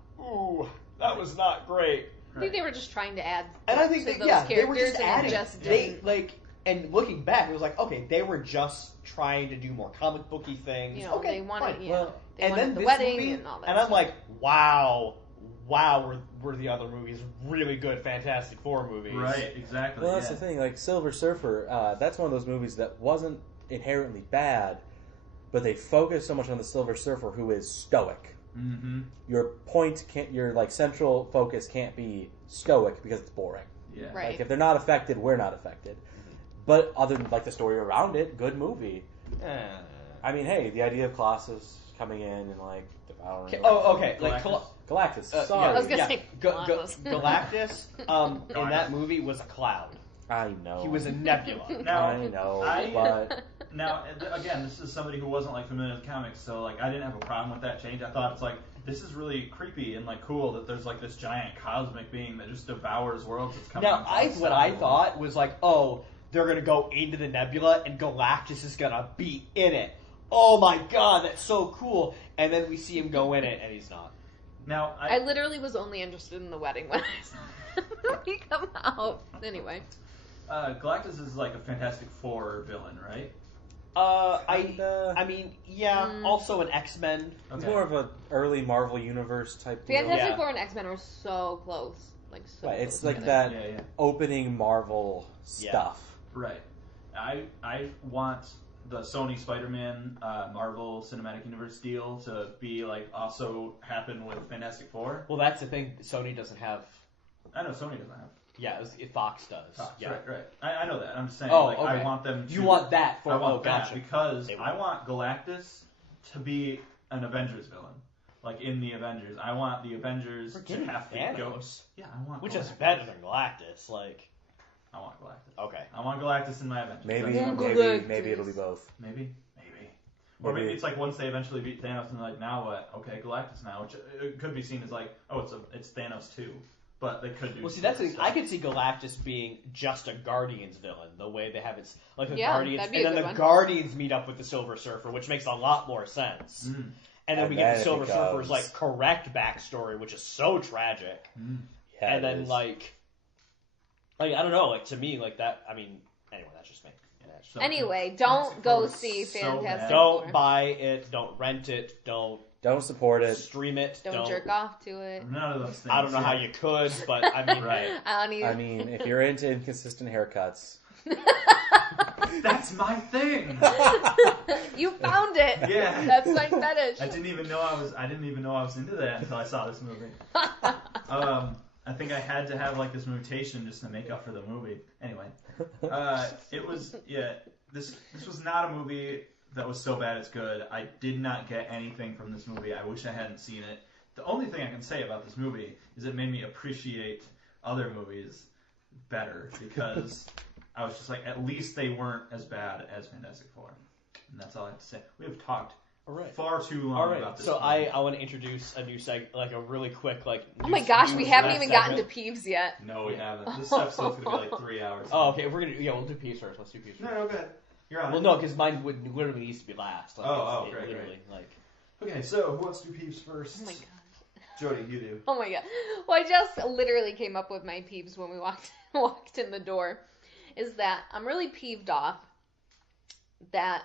great. I think they were just trying to add And I think to that, those yeah, characters they were just and adding. it just They didn't. like, and looking back, it was like, okay, they were just trying to do more comic booky things. You know, okay, they wanted, fine. yeah, Well, they and wanted then the this wedding movie, and all that. and I'm stuff. like, wow, were the other movies really good Fantastic Four movies? Right, exactly. well, that's yeah. the thing. Like Silver Surfer, that's one of those movies that wasn't inherently bad, but they focused so much on the Silver Surfer who is stoic. Mm-hmm. Your like central focus can't be stoic because it's boring. Yeah. Right. Like if they're not affected, we're not affected. But other than like the story around it, good movie. I mean, hey, the idea of Colossus coming in and like I don't know. Oh, okay. Like Galactus. Galactus. Sorry. yeah, I was gonna say Colossus. Galactus. In that movie was a cloud. I know. He was a nebula. Now, I know, I- but Now, again, this is somebody who wasn't like familiar with comics, so like I didn't have a problem with that change. I thought it's like this is really creepy and like cool that there's like this giant cosmic being that just devours worlds. That's coming. Now, what I thought was like, oh, they're gonna go into the nebula and Galactus is gonna be in it. oh my god, that's so cool. And then we see him go in it, and he's not. Now, I literally was only interested in the wedding when I saw the movie come out. Anyway. Galactus is like a Fantastic Four villain, right? I mean, yeah, also an X-Men. It's more of an early Marvel Universe type deal. Fantastic Yeah. Four and X-Men are so close. Like, so Right, it's close like together. that opening Marvel stuff. Right. I want the Sony Spider-Man Marvel Cinematic Universe deal to be like also happen with Fantastic Four. Well, that's the thing. Sony doesn't have. I know Sony doesn't have. Yeah, Fox does. Fox, yeah. Right. I know that. I'm just saying. Oh, like, okay. I want them. To, You want that for? I want oh, gotcha. that because They I will. want Galactus to be an Avengers villain. Like in the Avengers, I want the Avengers We're to getting have to go. Thanos, Yeah, I want. which Galactus. is better than Galactus. Like, I want Galactus. okay. I want Galactus in my Avengers. Maybe, That's what I want. Galactus. maybe it'll be both. Maybe. Or maybe it's like once they eventually beat Thanos and they're like, now what? Okay, Galactus now, which it could be seen as like, oh, it's Thanos too. But they could do. Well, see, that's the thing. stuff. I could see Galactus being just a Guardians villain, the way they have it, like the Yeah, Guardians, that'd be and a then good the one. Guardians meet up with the Silver Surfer, which makes a lot more sense. Mm. And then And we get then the it Silver becomes- Surfer's like correct backstory, which is so tragic. Yeah, And it then is. like I don't know, like to me, like that. I mean, anyway, that's just me. So- Anyway, don't go Fantastic see Four is so Fantastic bad. Don't Four. buy it. Don't rent it. Don't Don't support it. stream it. Don't jerk off to it. None of those things. I don't know how you could, but I mean, Right. I don't even. I mean, if you're into inconsistent haircuts, That's my thing. You found it. Yeah. That's my fetish. I didn't even know I was into that until I saw this movie. I think I had to have like this mutation just to make up for the movie. Anyway, it was This was not a movie that was so bad it's good. I did not get anything from this movie. I wish I hadn't seen it. The only thing I can say about this movie is it made me appreciate other movies better because I was just like, at least they weren't as bad as Fantastic Four. And that's all I have to say. We have talked all right. far too long All right, about this so movie. I want to introduce a new like a really quick like. Oh my gosh, we news haven't last even gotten to segment. Peeves yet. No, we haven't. This episode's gonna be like 3 hours. Oh, okay, we'll do Peeves first. Let's do Peeves first. No, go ahead. You're on. Well, it. no, because mine would literally needs to be last. Like, Great. literally, like. Okay, so who wants to do Peeves first? Oh my god. Jody, you do. Oh my god. Well, I just literally came up with my peeves when we walked in the door. Is that I'm really peeved off that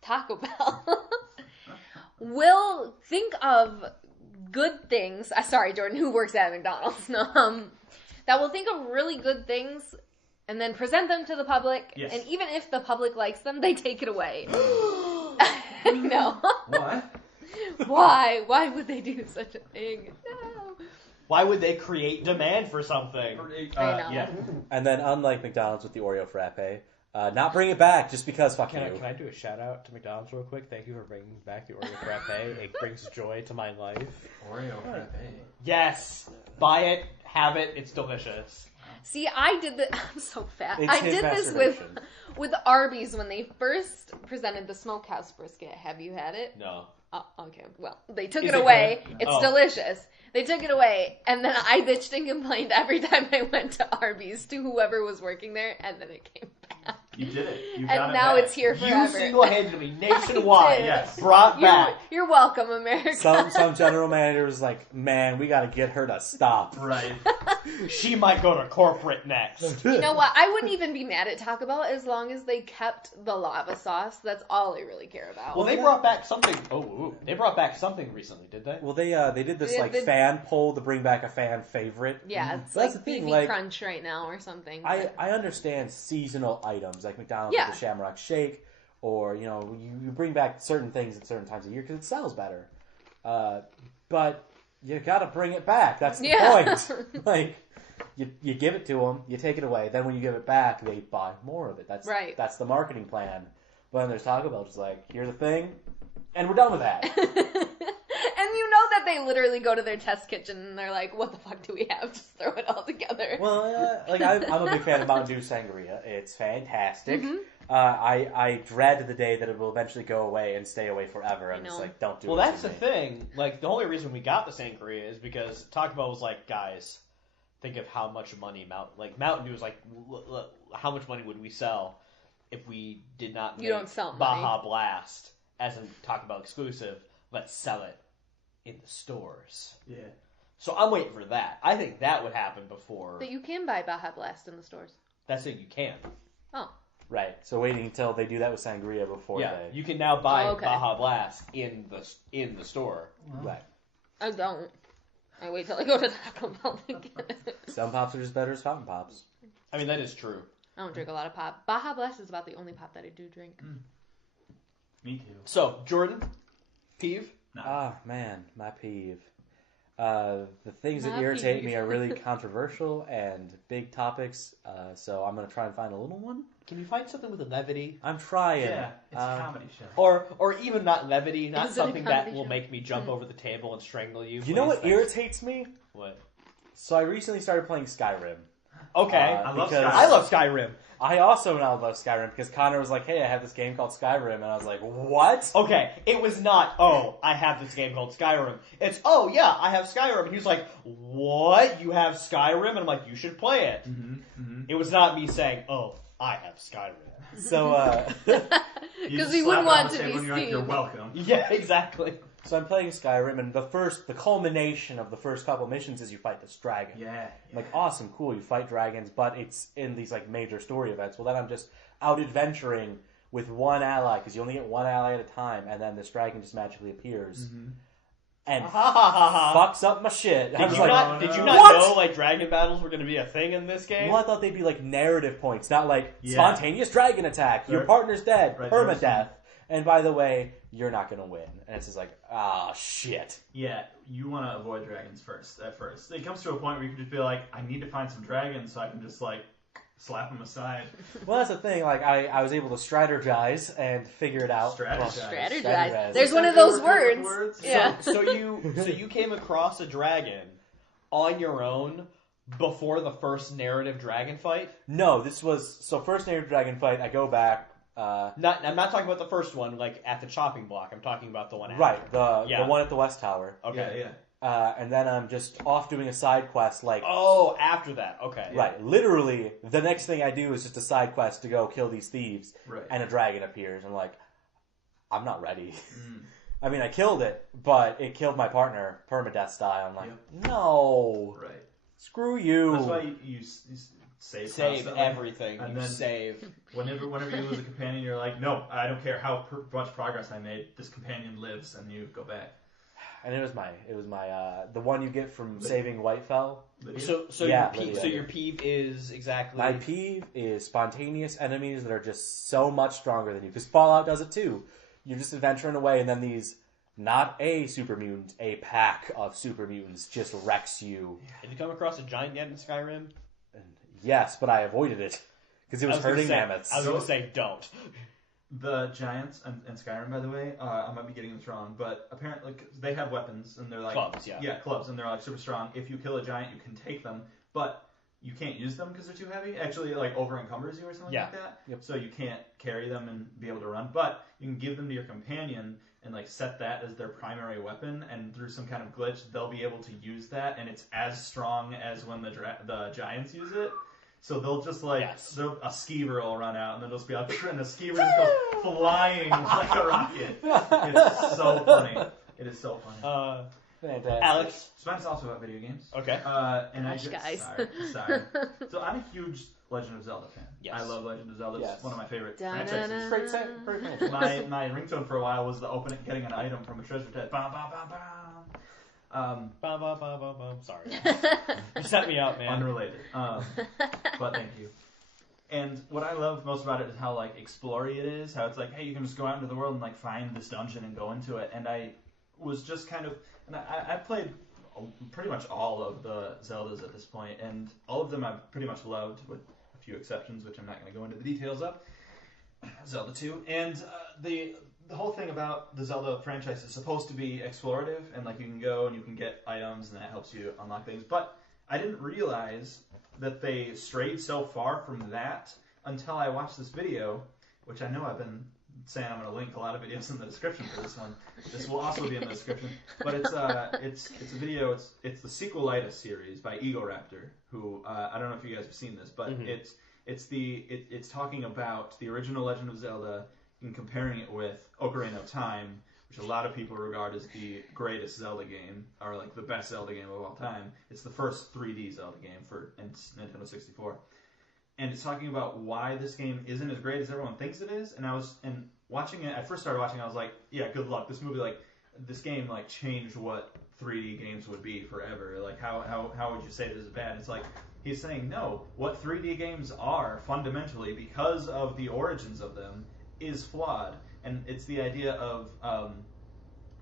Taco Bell will think of good things. Sorry, Jordan, who works at McDonald's? That will think of really good things and then present them to the public. Yes. And even if the public likes them, they take it away. I know. What? Why? Why would they do such a thing? No. Why would they create demand for something? I know. Yeah. and then unlike McDonald's with the Oreo frappe, not bring it back just because fuck Can you. I do a shout out to McDonald's real quick? Thank you for bringing back the Oreo frappe. It brings joy to my life. Oreo frappe. Yes, buy it, have it. It's delicious. See, I did this. I'm so fat. It's I his did this masturbation. with Arby's when they first presented the smokehouse brisket. Have you had it? No. Oh, okay. Well, they took Is it it away. good? It's Oh. delicious. They took it away, and then I bitched and complained every time I went to Arby's to whoever was working there, and then it came back. You did it. You And got it now back. it's here You forever. single-handedly, nationwide, did. Yes. brought back. You're welcome, America. Some general manager was like, man, we got to get her to stop. Right. She might go to corporate next. You know what? I wouldn't even be mad at Taco Bell as long as they kept the lava sauce. That's all I really care about. Well, they brought back something. They brought back something recently, did they? Well, they did this They like did- fan poll to bring back a fan favorite. Yeah, it's So that's like the thing, beefy like- crunch right now or something. I understand seasonal items like McDonald's Yeah. with the Shamrock Shake, or you bring back certain things at certain times of year because it sells better. But you got to bring it back. That's the Yeah. point. Like you give it to them, you take it away. Then when you give it back, they buy more of it. That's Right. That's the marketing plan. But then there's Taco Bell, just like here's the thing, and we're done with that. And you know that they literally go to their test kitchen and they're like, what the fuck do we have? Just throw it all together. Well, like I'm a big fan of Mountain Dew Sangria. It's fantastic. Mhm. I dread the day that it will eventually go away and stay away forever. I'm just know. like, don't do Well, it. that's to the me. thing. Like, the only reason we got the sangria is because Taco Bell was like, guys, think of how much money Mountain Dew was like, how much money would we sell if we did not make You don't sell money. Baja Blast as a Taco Bell exclusive, let's sell it in the stores. Yeah. So I'm waiting for that. I think that would happen before. But you can buy Baja Blast in the stores. That's it. You can. Oh. Right. So waiting until they do that with sangria before Yeah, they. you can now buy Oh, okay. Baja Blast in the store. Right. I don't. I wait till I go to Taco Bell to get it. Some pops are just better as fountain pops. I mean, that is true. I don't drink a lot of pop. Baja Blast is about the only pop that I do drink. Me too. So, Jordan, peeve? No. Ah, man, my peeve. The things that My irritate peeve. me are really controversial and big topics, so I'm going to try and find a little one. Can you find something with a levity? I'm trying. Yeah, it's a comedy show. Or even not levity, not Is it a something that comedy will show? make me jump over the table and strangle you. You know please. what irritates me? What? So I recently started playing Skyrim. Okay. I love because Skyrim. I love Skyrim. I also now love Skyrim because Connor was like, hey, I have this game called Skyrim, and I was like, what? Okay, it was not, oh, I have this game called Skyrim. It's, oh, yeah, I have Skyrim. And he was like, what? You have Skyrim? And I'm like, you should play it. It was not me saying, oh, I have Skyrim. So, Because we wouldn't want to be You're seen. welcome. Yeah, exactly. so I'm playing Skyrim, and the culmination of the first couple missions is you fight this dragon. Yeah. I'm like, awesome, cool, you fight dragons, but it's in these like major story events. Well, then I'm just out adventuring with one ally, because you only get one ally at a time, and then this dragon just magically appears. And fucks up my shit. I Did was you like, not, did you not what? know, like, dragon battles were going to be a thing in this game? Well, I thought they'd be like narrative points, not like Yeah. spontaneous dragon attack, your Right. partner's dead, Right, permadeath, and by the way, you're not gonna win. And it's just like, ah, shit. Yeah, you want to avoid dragons first. At first, it comes to a point where you can just be like, I need to find some dragons so I can just like slap them aside. Well, that's the thing. Like, I was able to strategize and figure it out. Strategize. Strategize. There's Is one that of those favorite words. words? Yeah. So you came across a dragon on your own before the first narrative dragon fight? No, this was so first narrative dragon fight. I go back. I'm not talking about the first one, like at the chopping block. I'm talking about the one after. Right, the Yeah. one at the West Tower. Okay. Yeah. And then I'm just off doing a side quest. Like, Oh, after that. Okay. right, literally, the next thing I do is just a side quest to go kill these thieves. Right. And a dragon appears. I'm like, I'm not ready. I mean, I killed it, but it killed my partner permadeath style. I'm like, no, Right. screw you. That's why you save constantly. everything. And You then- save. Whenever you lose a companion, you're like, no, I don't care how much progress I made. This companion lives, and you go back. And it was my the one you get from saving Whitefell. So Yeah, your peeve is exactly. My peeve is spontaneous enemies that are just so much stronger than you. Because Fallout does it too. You're just adventuring away, and then these, not a super mutant, a pack of super mutants just wrecks you. Did you come across a giant yet in Skyrim? And yes, but I avoided it. Because it was hurting mammoths. I was going to say don't. The giants in Skyrim, by the way, I might be getting this wrong, but apparently they have weapons, and they're like Clubs, yeah. Yeah, clubs, and they're like super strong. If you kill a giant, you can take them, but you can't use them because they're too heavy. Actually, like over encumbers you or something like that. Yep. So you can't carry them and be able to run, but you can give them to your companion and like set that as their primary weapon, and through some kind of glitch, they'll be able to use that, and it's as strong as when the giants use it. So they'll just like, a skeever will run out, and then they'll just be like, and the skeever just goes flying like a rocket. It's so funny. It is so funny. Fantastic. Alex. So mine's also about video games. Okay. And Gosh, guys. Sorry. So I'm a huge Legend of Zelda fan. Yes. I love Legend of Zelda. It's one of my favorite Da-na-na. franchises. Great franchise. My ringtone for a while was the opening, getting an item from a treasure chest. Bam, bam, bam, bam. Bum, bum, bum, bum, bum. Sorry. You set me up, man. Unrelated. But thank you. And what I love most about it is how like explory it is. How it's like, hey, you can just go out into the world and like find this dungeon and go into it. And I was just kind of, and I played pretty much all of the Zeldas at this point, and all of them I've pretty much loved, with a few exceptions, which I'm not going to go into the details of. Zelda 2, and the whole thing about the Zelda franchise is supposed to be explorative, and like you can go and you can get items, and that helps you unlock things. But I didn't realize that they strayed so far from that until I watched this video, which I know I've been saying I'm going to link a lot of videos in the description for this one. This will also be in the description. But it's a video. It's the Sequelitis series by Egoraptor, who I don't know if you guys have seen this, but it's talking about the original Legend of Zelda and comparing it with Ocarina of Time, which a lot of people regard as the greatest Zelda game, or like the best Zelda game of all time. It's the first 3D Zelda game for Nintendo 64. And it's talking about why this game isn't as great as everyone thinks it is. And watching it, I first started watching, I was like, yeah, good luck. This game like changed what 3D games would be forever. Like how would you say this is bad? It's like he's saying no. What 3D games are fundamentally, because of the origins of them, is flawed. And it's the idea of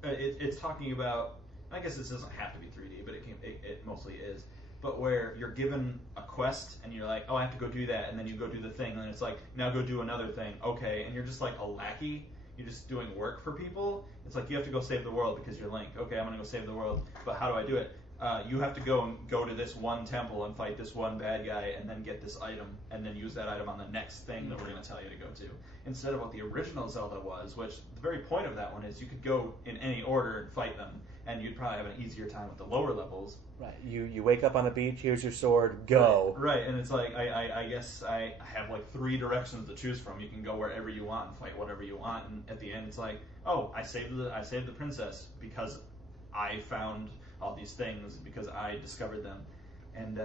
it's talking about. I guess this doesn't have to be 3D, but it mostly is. But where you're given a quest and you're like, oh, I have to go do that, and then you go do the thing, and then it's like, now go do another thing, okay, and you're just like a lackey. You're just doing work for people. It's like you have to go save the world because you're Link. Okay, I'm gonna go save the world, but how do I do it? You have to go to this one temple and fight this one bad guy, and then get this item, and then use that item on the next thing that we're gonna tell you to go to. Instead of what the original Zelda was, which the very point of that one is you could go in any order and fight them, and you'd probably have an easier time with the lower levels. Right. You wake up on a beach. Here's your sword. Go. Right, and it's like I guess I have like 3 directions to choose from. You can go wherever you want and fight whatever you want, and at the end it's like, oh, I saved the princess because I found all these things, because I discovered them. And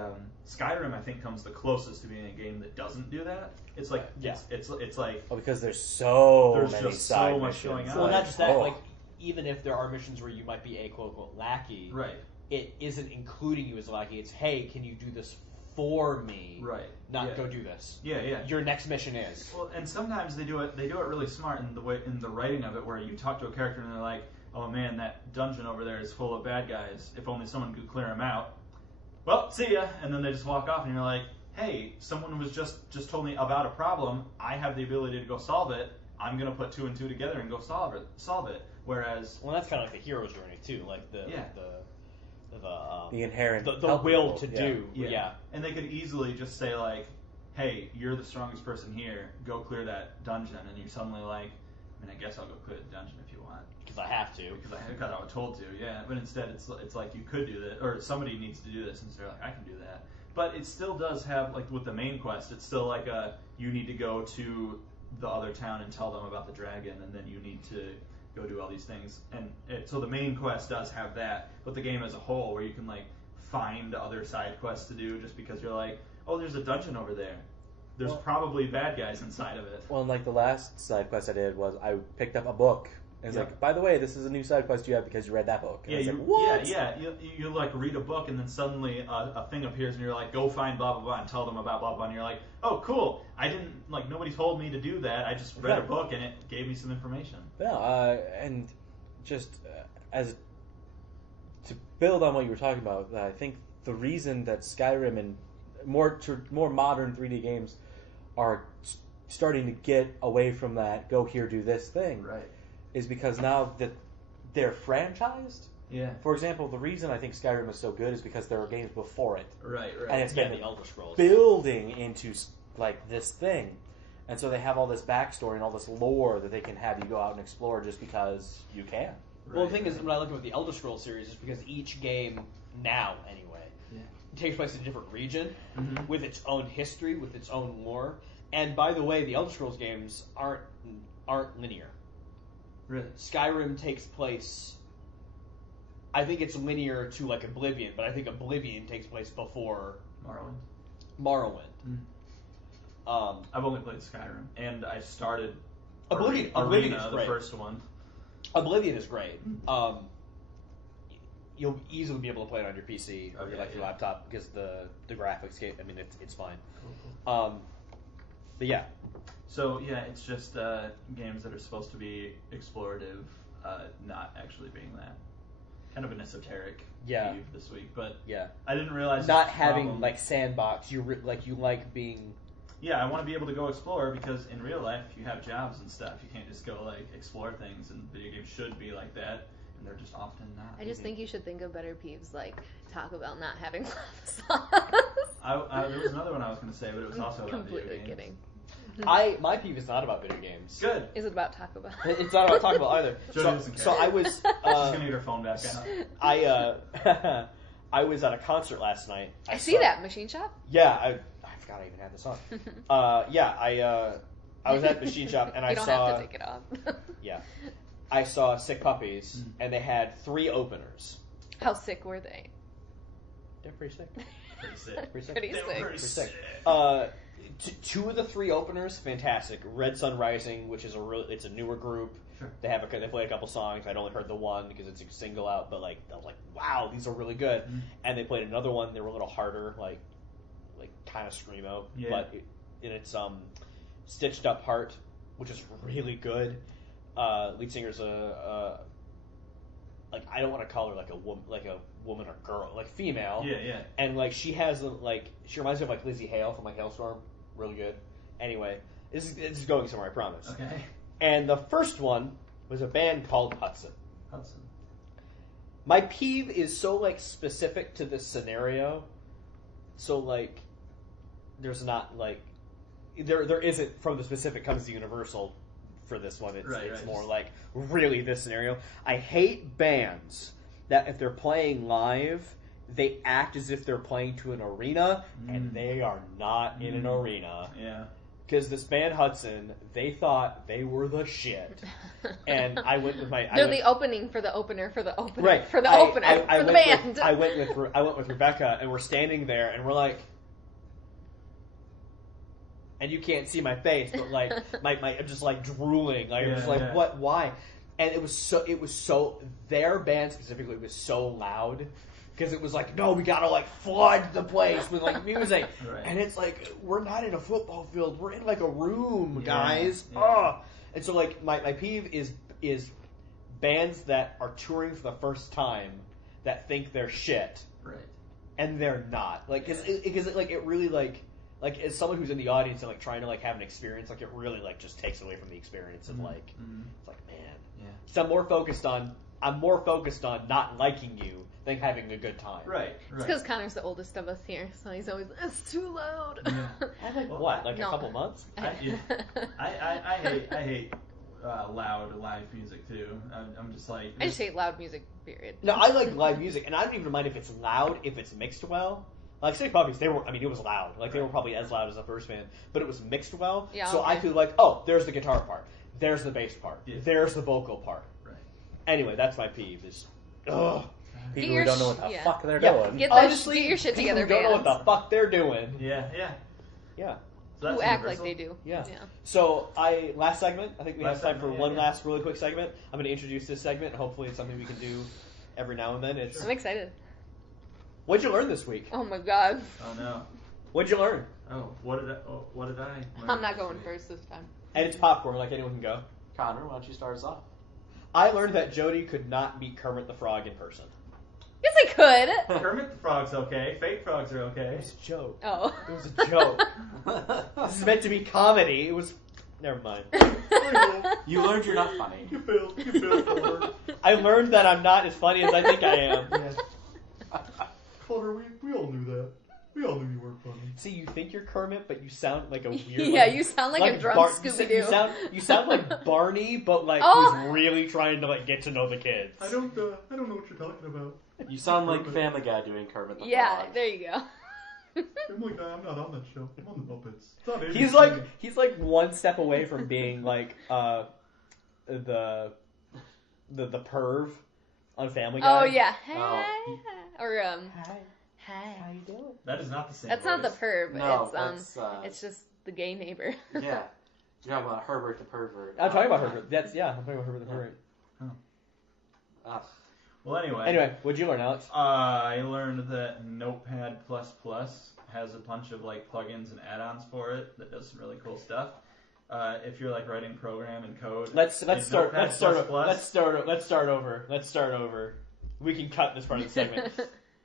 Skyrim, I think, comes the closest to being a game that doesn't do that. It's like it's like because there's so many just side so much missions. going on. Well, not just that, Oh. like, even if there are missions where you might be a quote-unquote lackey, right, it isn't including you as a lackey. It's, hey, can you do this for me? right, Not go do this. yeah. Your next mission is. Well, and sometimes they do it really smart in the writing of it, where you talk to a character and they're like, oh man, that dungeon over there is full of bad guys. If only someone could clear them out. Well, see ya. And then they just walk off, and you're like, hey, someone was just told me about a problem. I have the ability to go solve it. I'm gonna put 2 and 2 together and go solve it. Whereas, Well, that's kind of like the hero's journey too, like the inherent the help will people. to Yeah. do. yeah, and they could easily just say like, hey, you're the strongest person here. Go clear that dungeon, and you're suddenly like, I mean, I guess I'll go clear the dungeon if you want. Because I have to. Because I was told to, yeah. But instead, it's like you could do that, or somebody needs to do this, and so they're like, I can do that. But it still does have, like with the main quest, it's still like you need to go to the other town and tell them about the dragon, and then you need to go do all these things. And so the main quest does have that, but the game as a whole, where you can like find other side quests to do, just because you're like, oh, there's a dungeon over there. There's probably bad guys inside of it. Well, and like the last side quest I did was I picked up a book. And it's like, by the way, this is a new side quest you have because you read that book. And Yeah, I was like, what? You like read a book, and then suddenly a thing appears, and you're like, go find blah blah blah and tell them about blah blah. And you're like, oh cool, I didn't like nobody told me to do that. I just read a book, and it gave me some information. Yeah, and just as to build on what you were talking about, I think the reason that Skyrim and more modern 3D games are starting to get away from that go here do this thing, Right. is because now that they're franchised. Yeah. For example, the reason I think Skyrim is so good is because there were games before it, Right. and it's been the Elder Scrolls. building into like this thing, and so they have all this backstory and all this lore that they can have you go out and explore just because you can. Well, the thing is, when I look at the Elder Scrolls series, is because each game now, anyway, takes place in a different region with its own history, with its own lore. And by the way, the Elder Scrolls games aren't linear. Really? Skyrim takes place. I think it's linear to like Oblivion, but I think Oblivion takes place before Morrowind. I've only played Skyrim, and I started Oblivion Arena, is the great. first one. Oblivion is great. You'll easily be able to play it on your PC or your laptop because the graphics game. I mean, it's fine. But yeah. So yeah, it's just games that are supposed to be explorative, not actually being that. Kind of an esoteric peeve this week, but I didn't realize not this having problem. like sandbox. You like being. Yeah, I want to be able to go explore, because in real life you have jobs and stuff. You can't just go like explore things, and video games should be like that, and they're just often not. I just think you should think of better peeves like Taco Bell not having lava sauce. There was another one I was going to say, but it was also about video Completely games. kidding. My peeve is not about video games. Good. Is it about Taco Bell? It's not about Taco Bell either. Jody doesn't care. So I was. She's going to get her phone back out. I was at a concert last night. I see that Machine Shop. Yeah, I forgot I even had this on. I was at the machine shop and I you don't saw. have to take it off. Yeah, I saw Sick Puppies, and they had 3 openers. How sick were they? They're pretty sick. Pretty sick. Pretty sick. Pretty sick. Pretty sick. 2 of the 3 openers, fantastic. Red Sun Rising, which is it's a newer group. Sure. They play a couple songs. I'd only heard the one because it's a single out, but I was like, wow, these are really good. Mm-hmm. And they played another one. They were a little harder, like kind of screamo, Yeah. but it's Stitched Up Heart, which is really good. Lead singer's I don't want to call her like a woman or girl, like female. Yeah. And she has she reminds me of Lizzie Hale from Hailstorm, really good. Anyway, this is going somewhere, I promise. Okay. And the first one was a band called Hudson. Hudson. My peeve is so specific to this scenario. So there's not there isn't from the specific comes to universal for this one. It's more really this scenario. I hate bands that if they're playing live, they act as if they're playing to an arena, and they are not in an arena. Yeah. Because this band Hudson, they thought they were the shit, and I went with my. They're the opening for the opener for the opener Right. for the I band. I went with Rebecca, and we're standing there, and we're like, and you can't see my face, but I'm just drooling. I'm just Yeah. what? Why? And it was so their band specifically was so loud. Because it was no, we gotta flood the place with music, Right. and it's we're not in a football field, we're in a room, Yeah, guys. yeah. Oh, and so my peeve is bands that are touring for the first time that think they're shit, Right. and they're not. Because it really as someone who's in the audience and trying to have an experience, it really just takes away from the experience of Mhm. it's man. Yeah. So I'm more focused on not liking you than having a good time. Right. It's because Connor's the oldest of us here, so he's always, it's too loud. Yeah. I Well, a No. couple months? I hate loud live music too. I'm just I just hate loud music, period. No, I like live music, and I don't even mind if it's loud, if it's mixed well. Sick Puppies, it was loud. They were probably as loud as the first band, but it was mixed well. Yeah, so okay. I feel oh, there's the guitar part, there's the bass part, Yeah. there's the vocal part. Right. Anyway, that's my peeve. Ugh. People Get who your don't know what sh- the yeah. fuck they're Yeah. doing. Honestly, Get your shit people together, who don't know what bands. the fuck they're doing. Yeah. Yeah. So that's Who act like universal? they do. Yeah. So last segment, I think we Last have time for segment, one yeah. last really quick segment. I'm going to introduce this segment, and hopefully it's something we can do every now and then. It's I'm excited. What'd you learn this week? Oh my god. Oh no. What'd you learn? Oh, what did I? Learn I'm not this going week? first this time. And it's popcorn, anyone can go. Connor, why don't you start us off? I learned that Jody could not meet Kermit the Frog in person. Yes, I could. Kermit the Frog's okay. Fake frogs are It okay. was a joke. Oh. It was a joke. This is meant to be comedy. It was. Never mind. You learned you're not funny. You failed, Connor. I learned that I'm not as funny as I think I am. Connor, we all knew that. We all knew you weren't funny. See, you think you're Kermit, but you sound like a weird. Yeah, you sound like a drunk Scooby-Doo. You sound like Barney, but Oh. who's really trying to get to know the kids. I don't know what you're talking about. You sound like Family Guy doing Kermit the Yeah, Frog. there you go. Family Guy, I'm not on that show. I'm on the Muppets. It's not He's like one step away from being the perv on Family Guy. Oh yeah. Oh. Or Hi. Hi. How you doing? That is not the same. That's not the voice. perv. No, it's that's, it's just the gay neighbor. Yeah. You're talking about Herbert the pervert. I'm talking about Herbert. I'm talking about Herbert the pervert. Ah. Well, anyway. Anyway, what'd you learn, Alex? I learned that Notepad++ has a bunch of plugins and add-ons for it that does some really cool stuff. If you're writing program and code, Let's in start Notepad++, over. We can cut this part of the segment.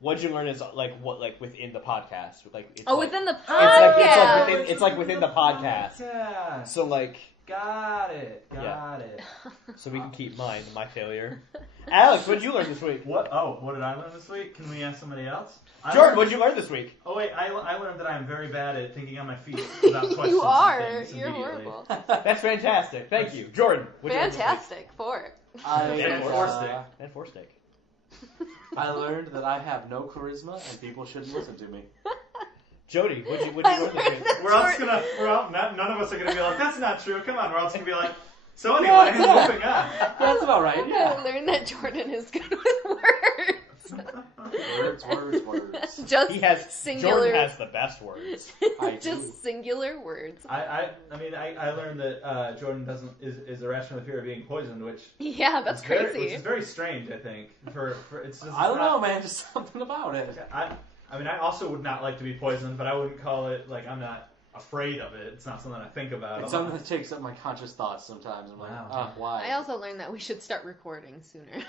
What'd you learn is within the podcast? Within the It's podcast. it's within the podcast. Yeah. So Got it. so we can keep my failure. Alex, what'd you learn this week? What? Oh, what did I learn this week? Can we ask somebody else? Jordan, what'd you learn this week? Oh wait, I learned that I am very bad at thinking on my feet without questions. You are. and things You're immediately. horrible. That's fantastic. Thank you, Jordan. What'd you learn this week? Fantastic. Four. And four stick. And four stick. I learned that I have no charisma and people shouldn't listen to me. Jody, what you I learn learned this that None of us are gonna be like, that's not true. Come on, we're all just gonna be like, so anyway, moving on. That's about right. I Yeah. learned that Jordan is good with words. Words. Just He has singular. Jordan has the best words. I do. Just singular words. I learned that Jordan is irrational fear of being poisoned, which Yeah, that's is crazy. which is very strange. I think for it's just I don't not- know, man. Just something about it. I also would not like to be poisoned, but I wouldn't call it like I'm not afraid of it. It's not something I think about. It's a lot. something that takes up my conscious thoughts sometimes. I'm like, Wow. why? I also learned that we should start recording sooner.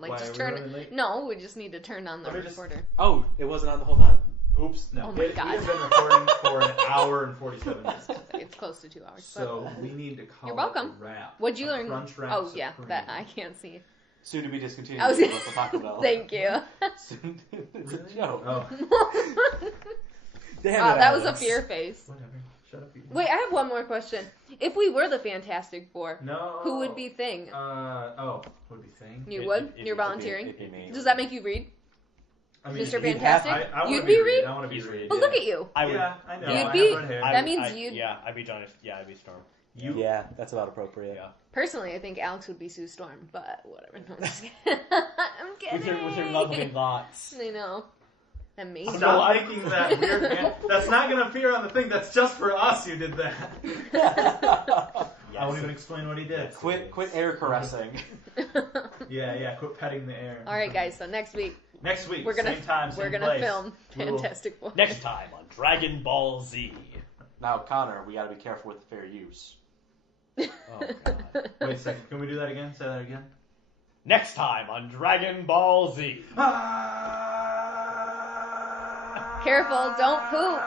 Like Why, just are we turn running late? No, we just need to turn on the Let me just- recorder. Oh, it wasn't on the whole time. Oops, no. Oh my God. We have been recording for an hour and 47 minutes. It's close to 2 hours. So we need to call You're welcome. it a wrap. What'd you A learn? Crunch wrap Oh yeah, Supreme. that I can't see. Soon to be discontinued. I was with local Taco Bell. Thank you. Soon- it's a joke. Oh, Damn Wow, it, that was a Alex. fear face. whatever. Shut up. You. Wait, I have one more question. If we were the Fantastic Four, No. who would be Thing? Would be Thing. You would? It'd You're be- volunteering? it'd be me. Does that make you Reed? I mean, Mr. he'd have- Fantastic? I wanna You'd be be Reed. Reed? I want to be He's Reed. Reed. Well, look at you. I would. Yeah, I know. You'd I be- have red hair. That means you'd- Yeah, I'd be Johnny. Yeah, I'd be Storm. You. Yeah, that's about appropriate. Yeah. Personally, I think Alex would be Sue Storm, but whatever. No, I'm just kidding. I'm kidding. With her lovely locks. I know. Amazing. Stop making that weird man. That's not going to appear on the thing. That's just for us who did that. I won't even explain what he did. Quit air caressing. Yeah, quit petting the air. All right, guys. So next week Next week, we're gonna same time, same we're gonna place. film We will- Fantastic Four. Next time on Dragon Ball Z. Now, Connor, we got to be careful with the fair use. Oh God. Wait a second. Can we do that again? Say that again. Next time on Dragon Ball Z. Careful! Don't poop.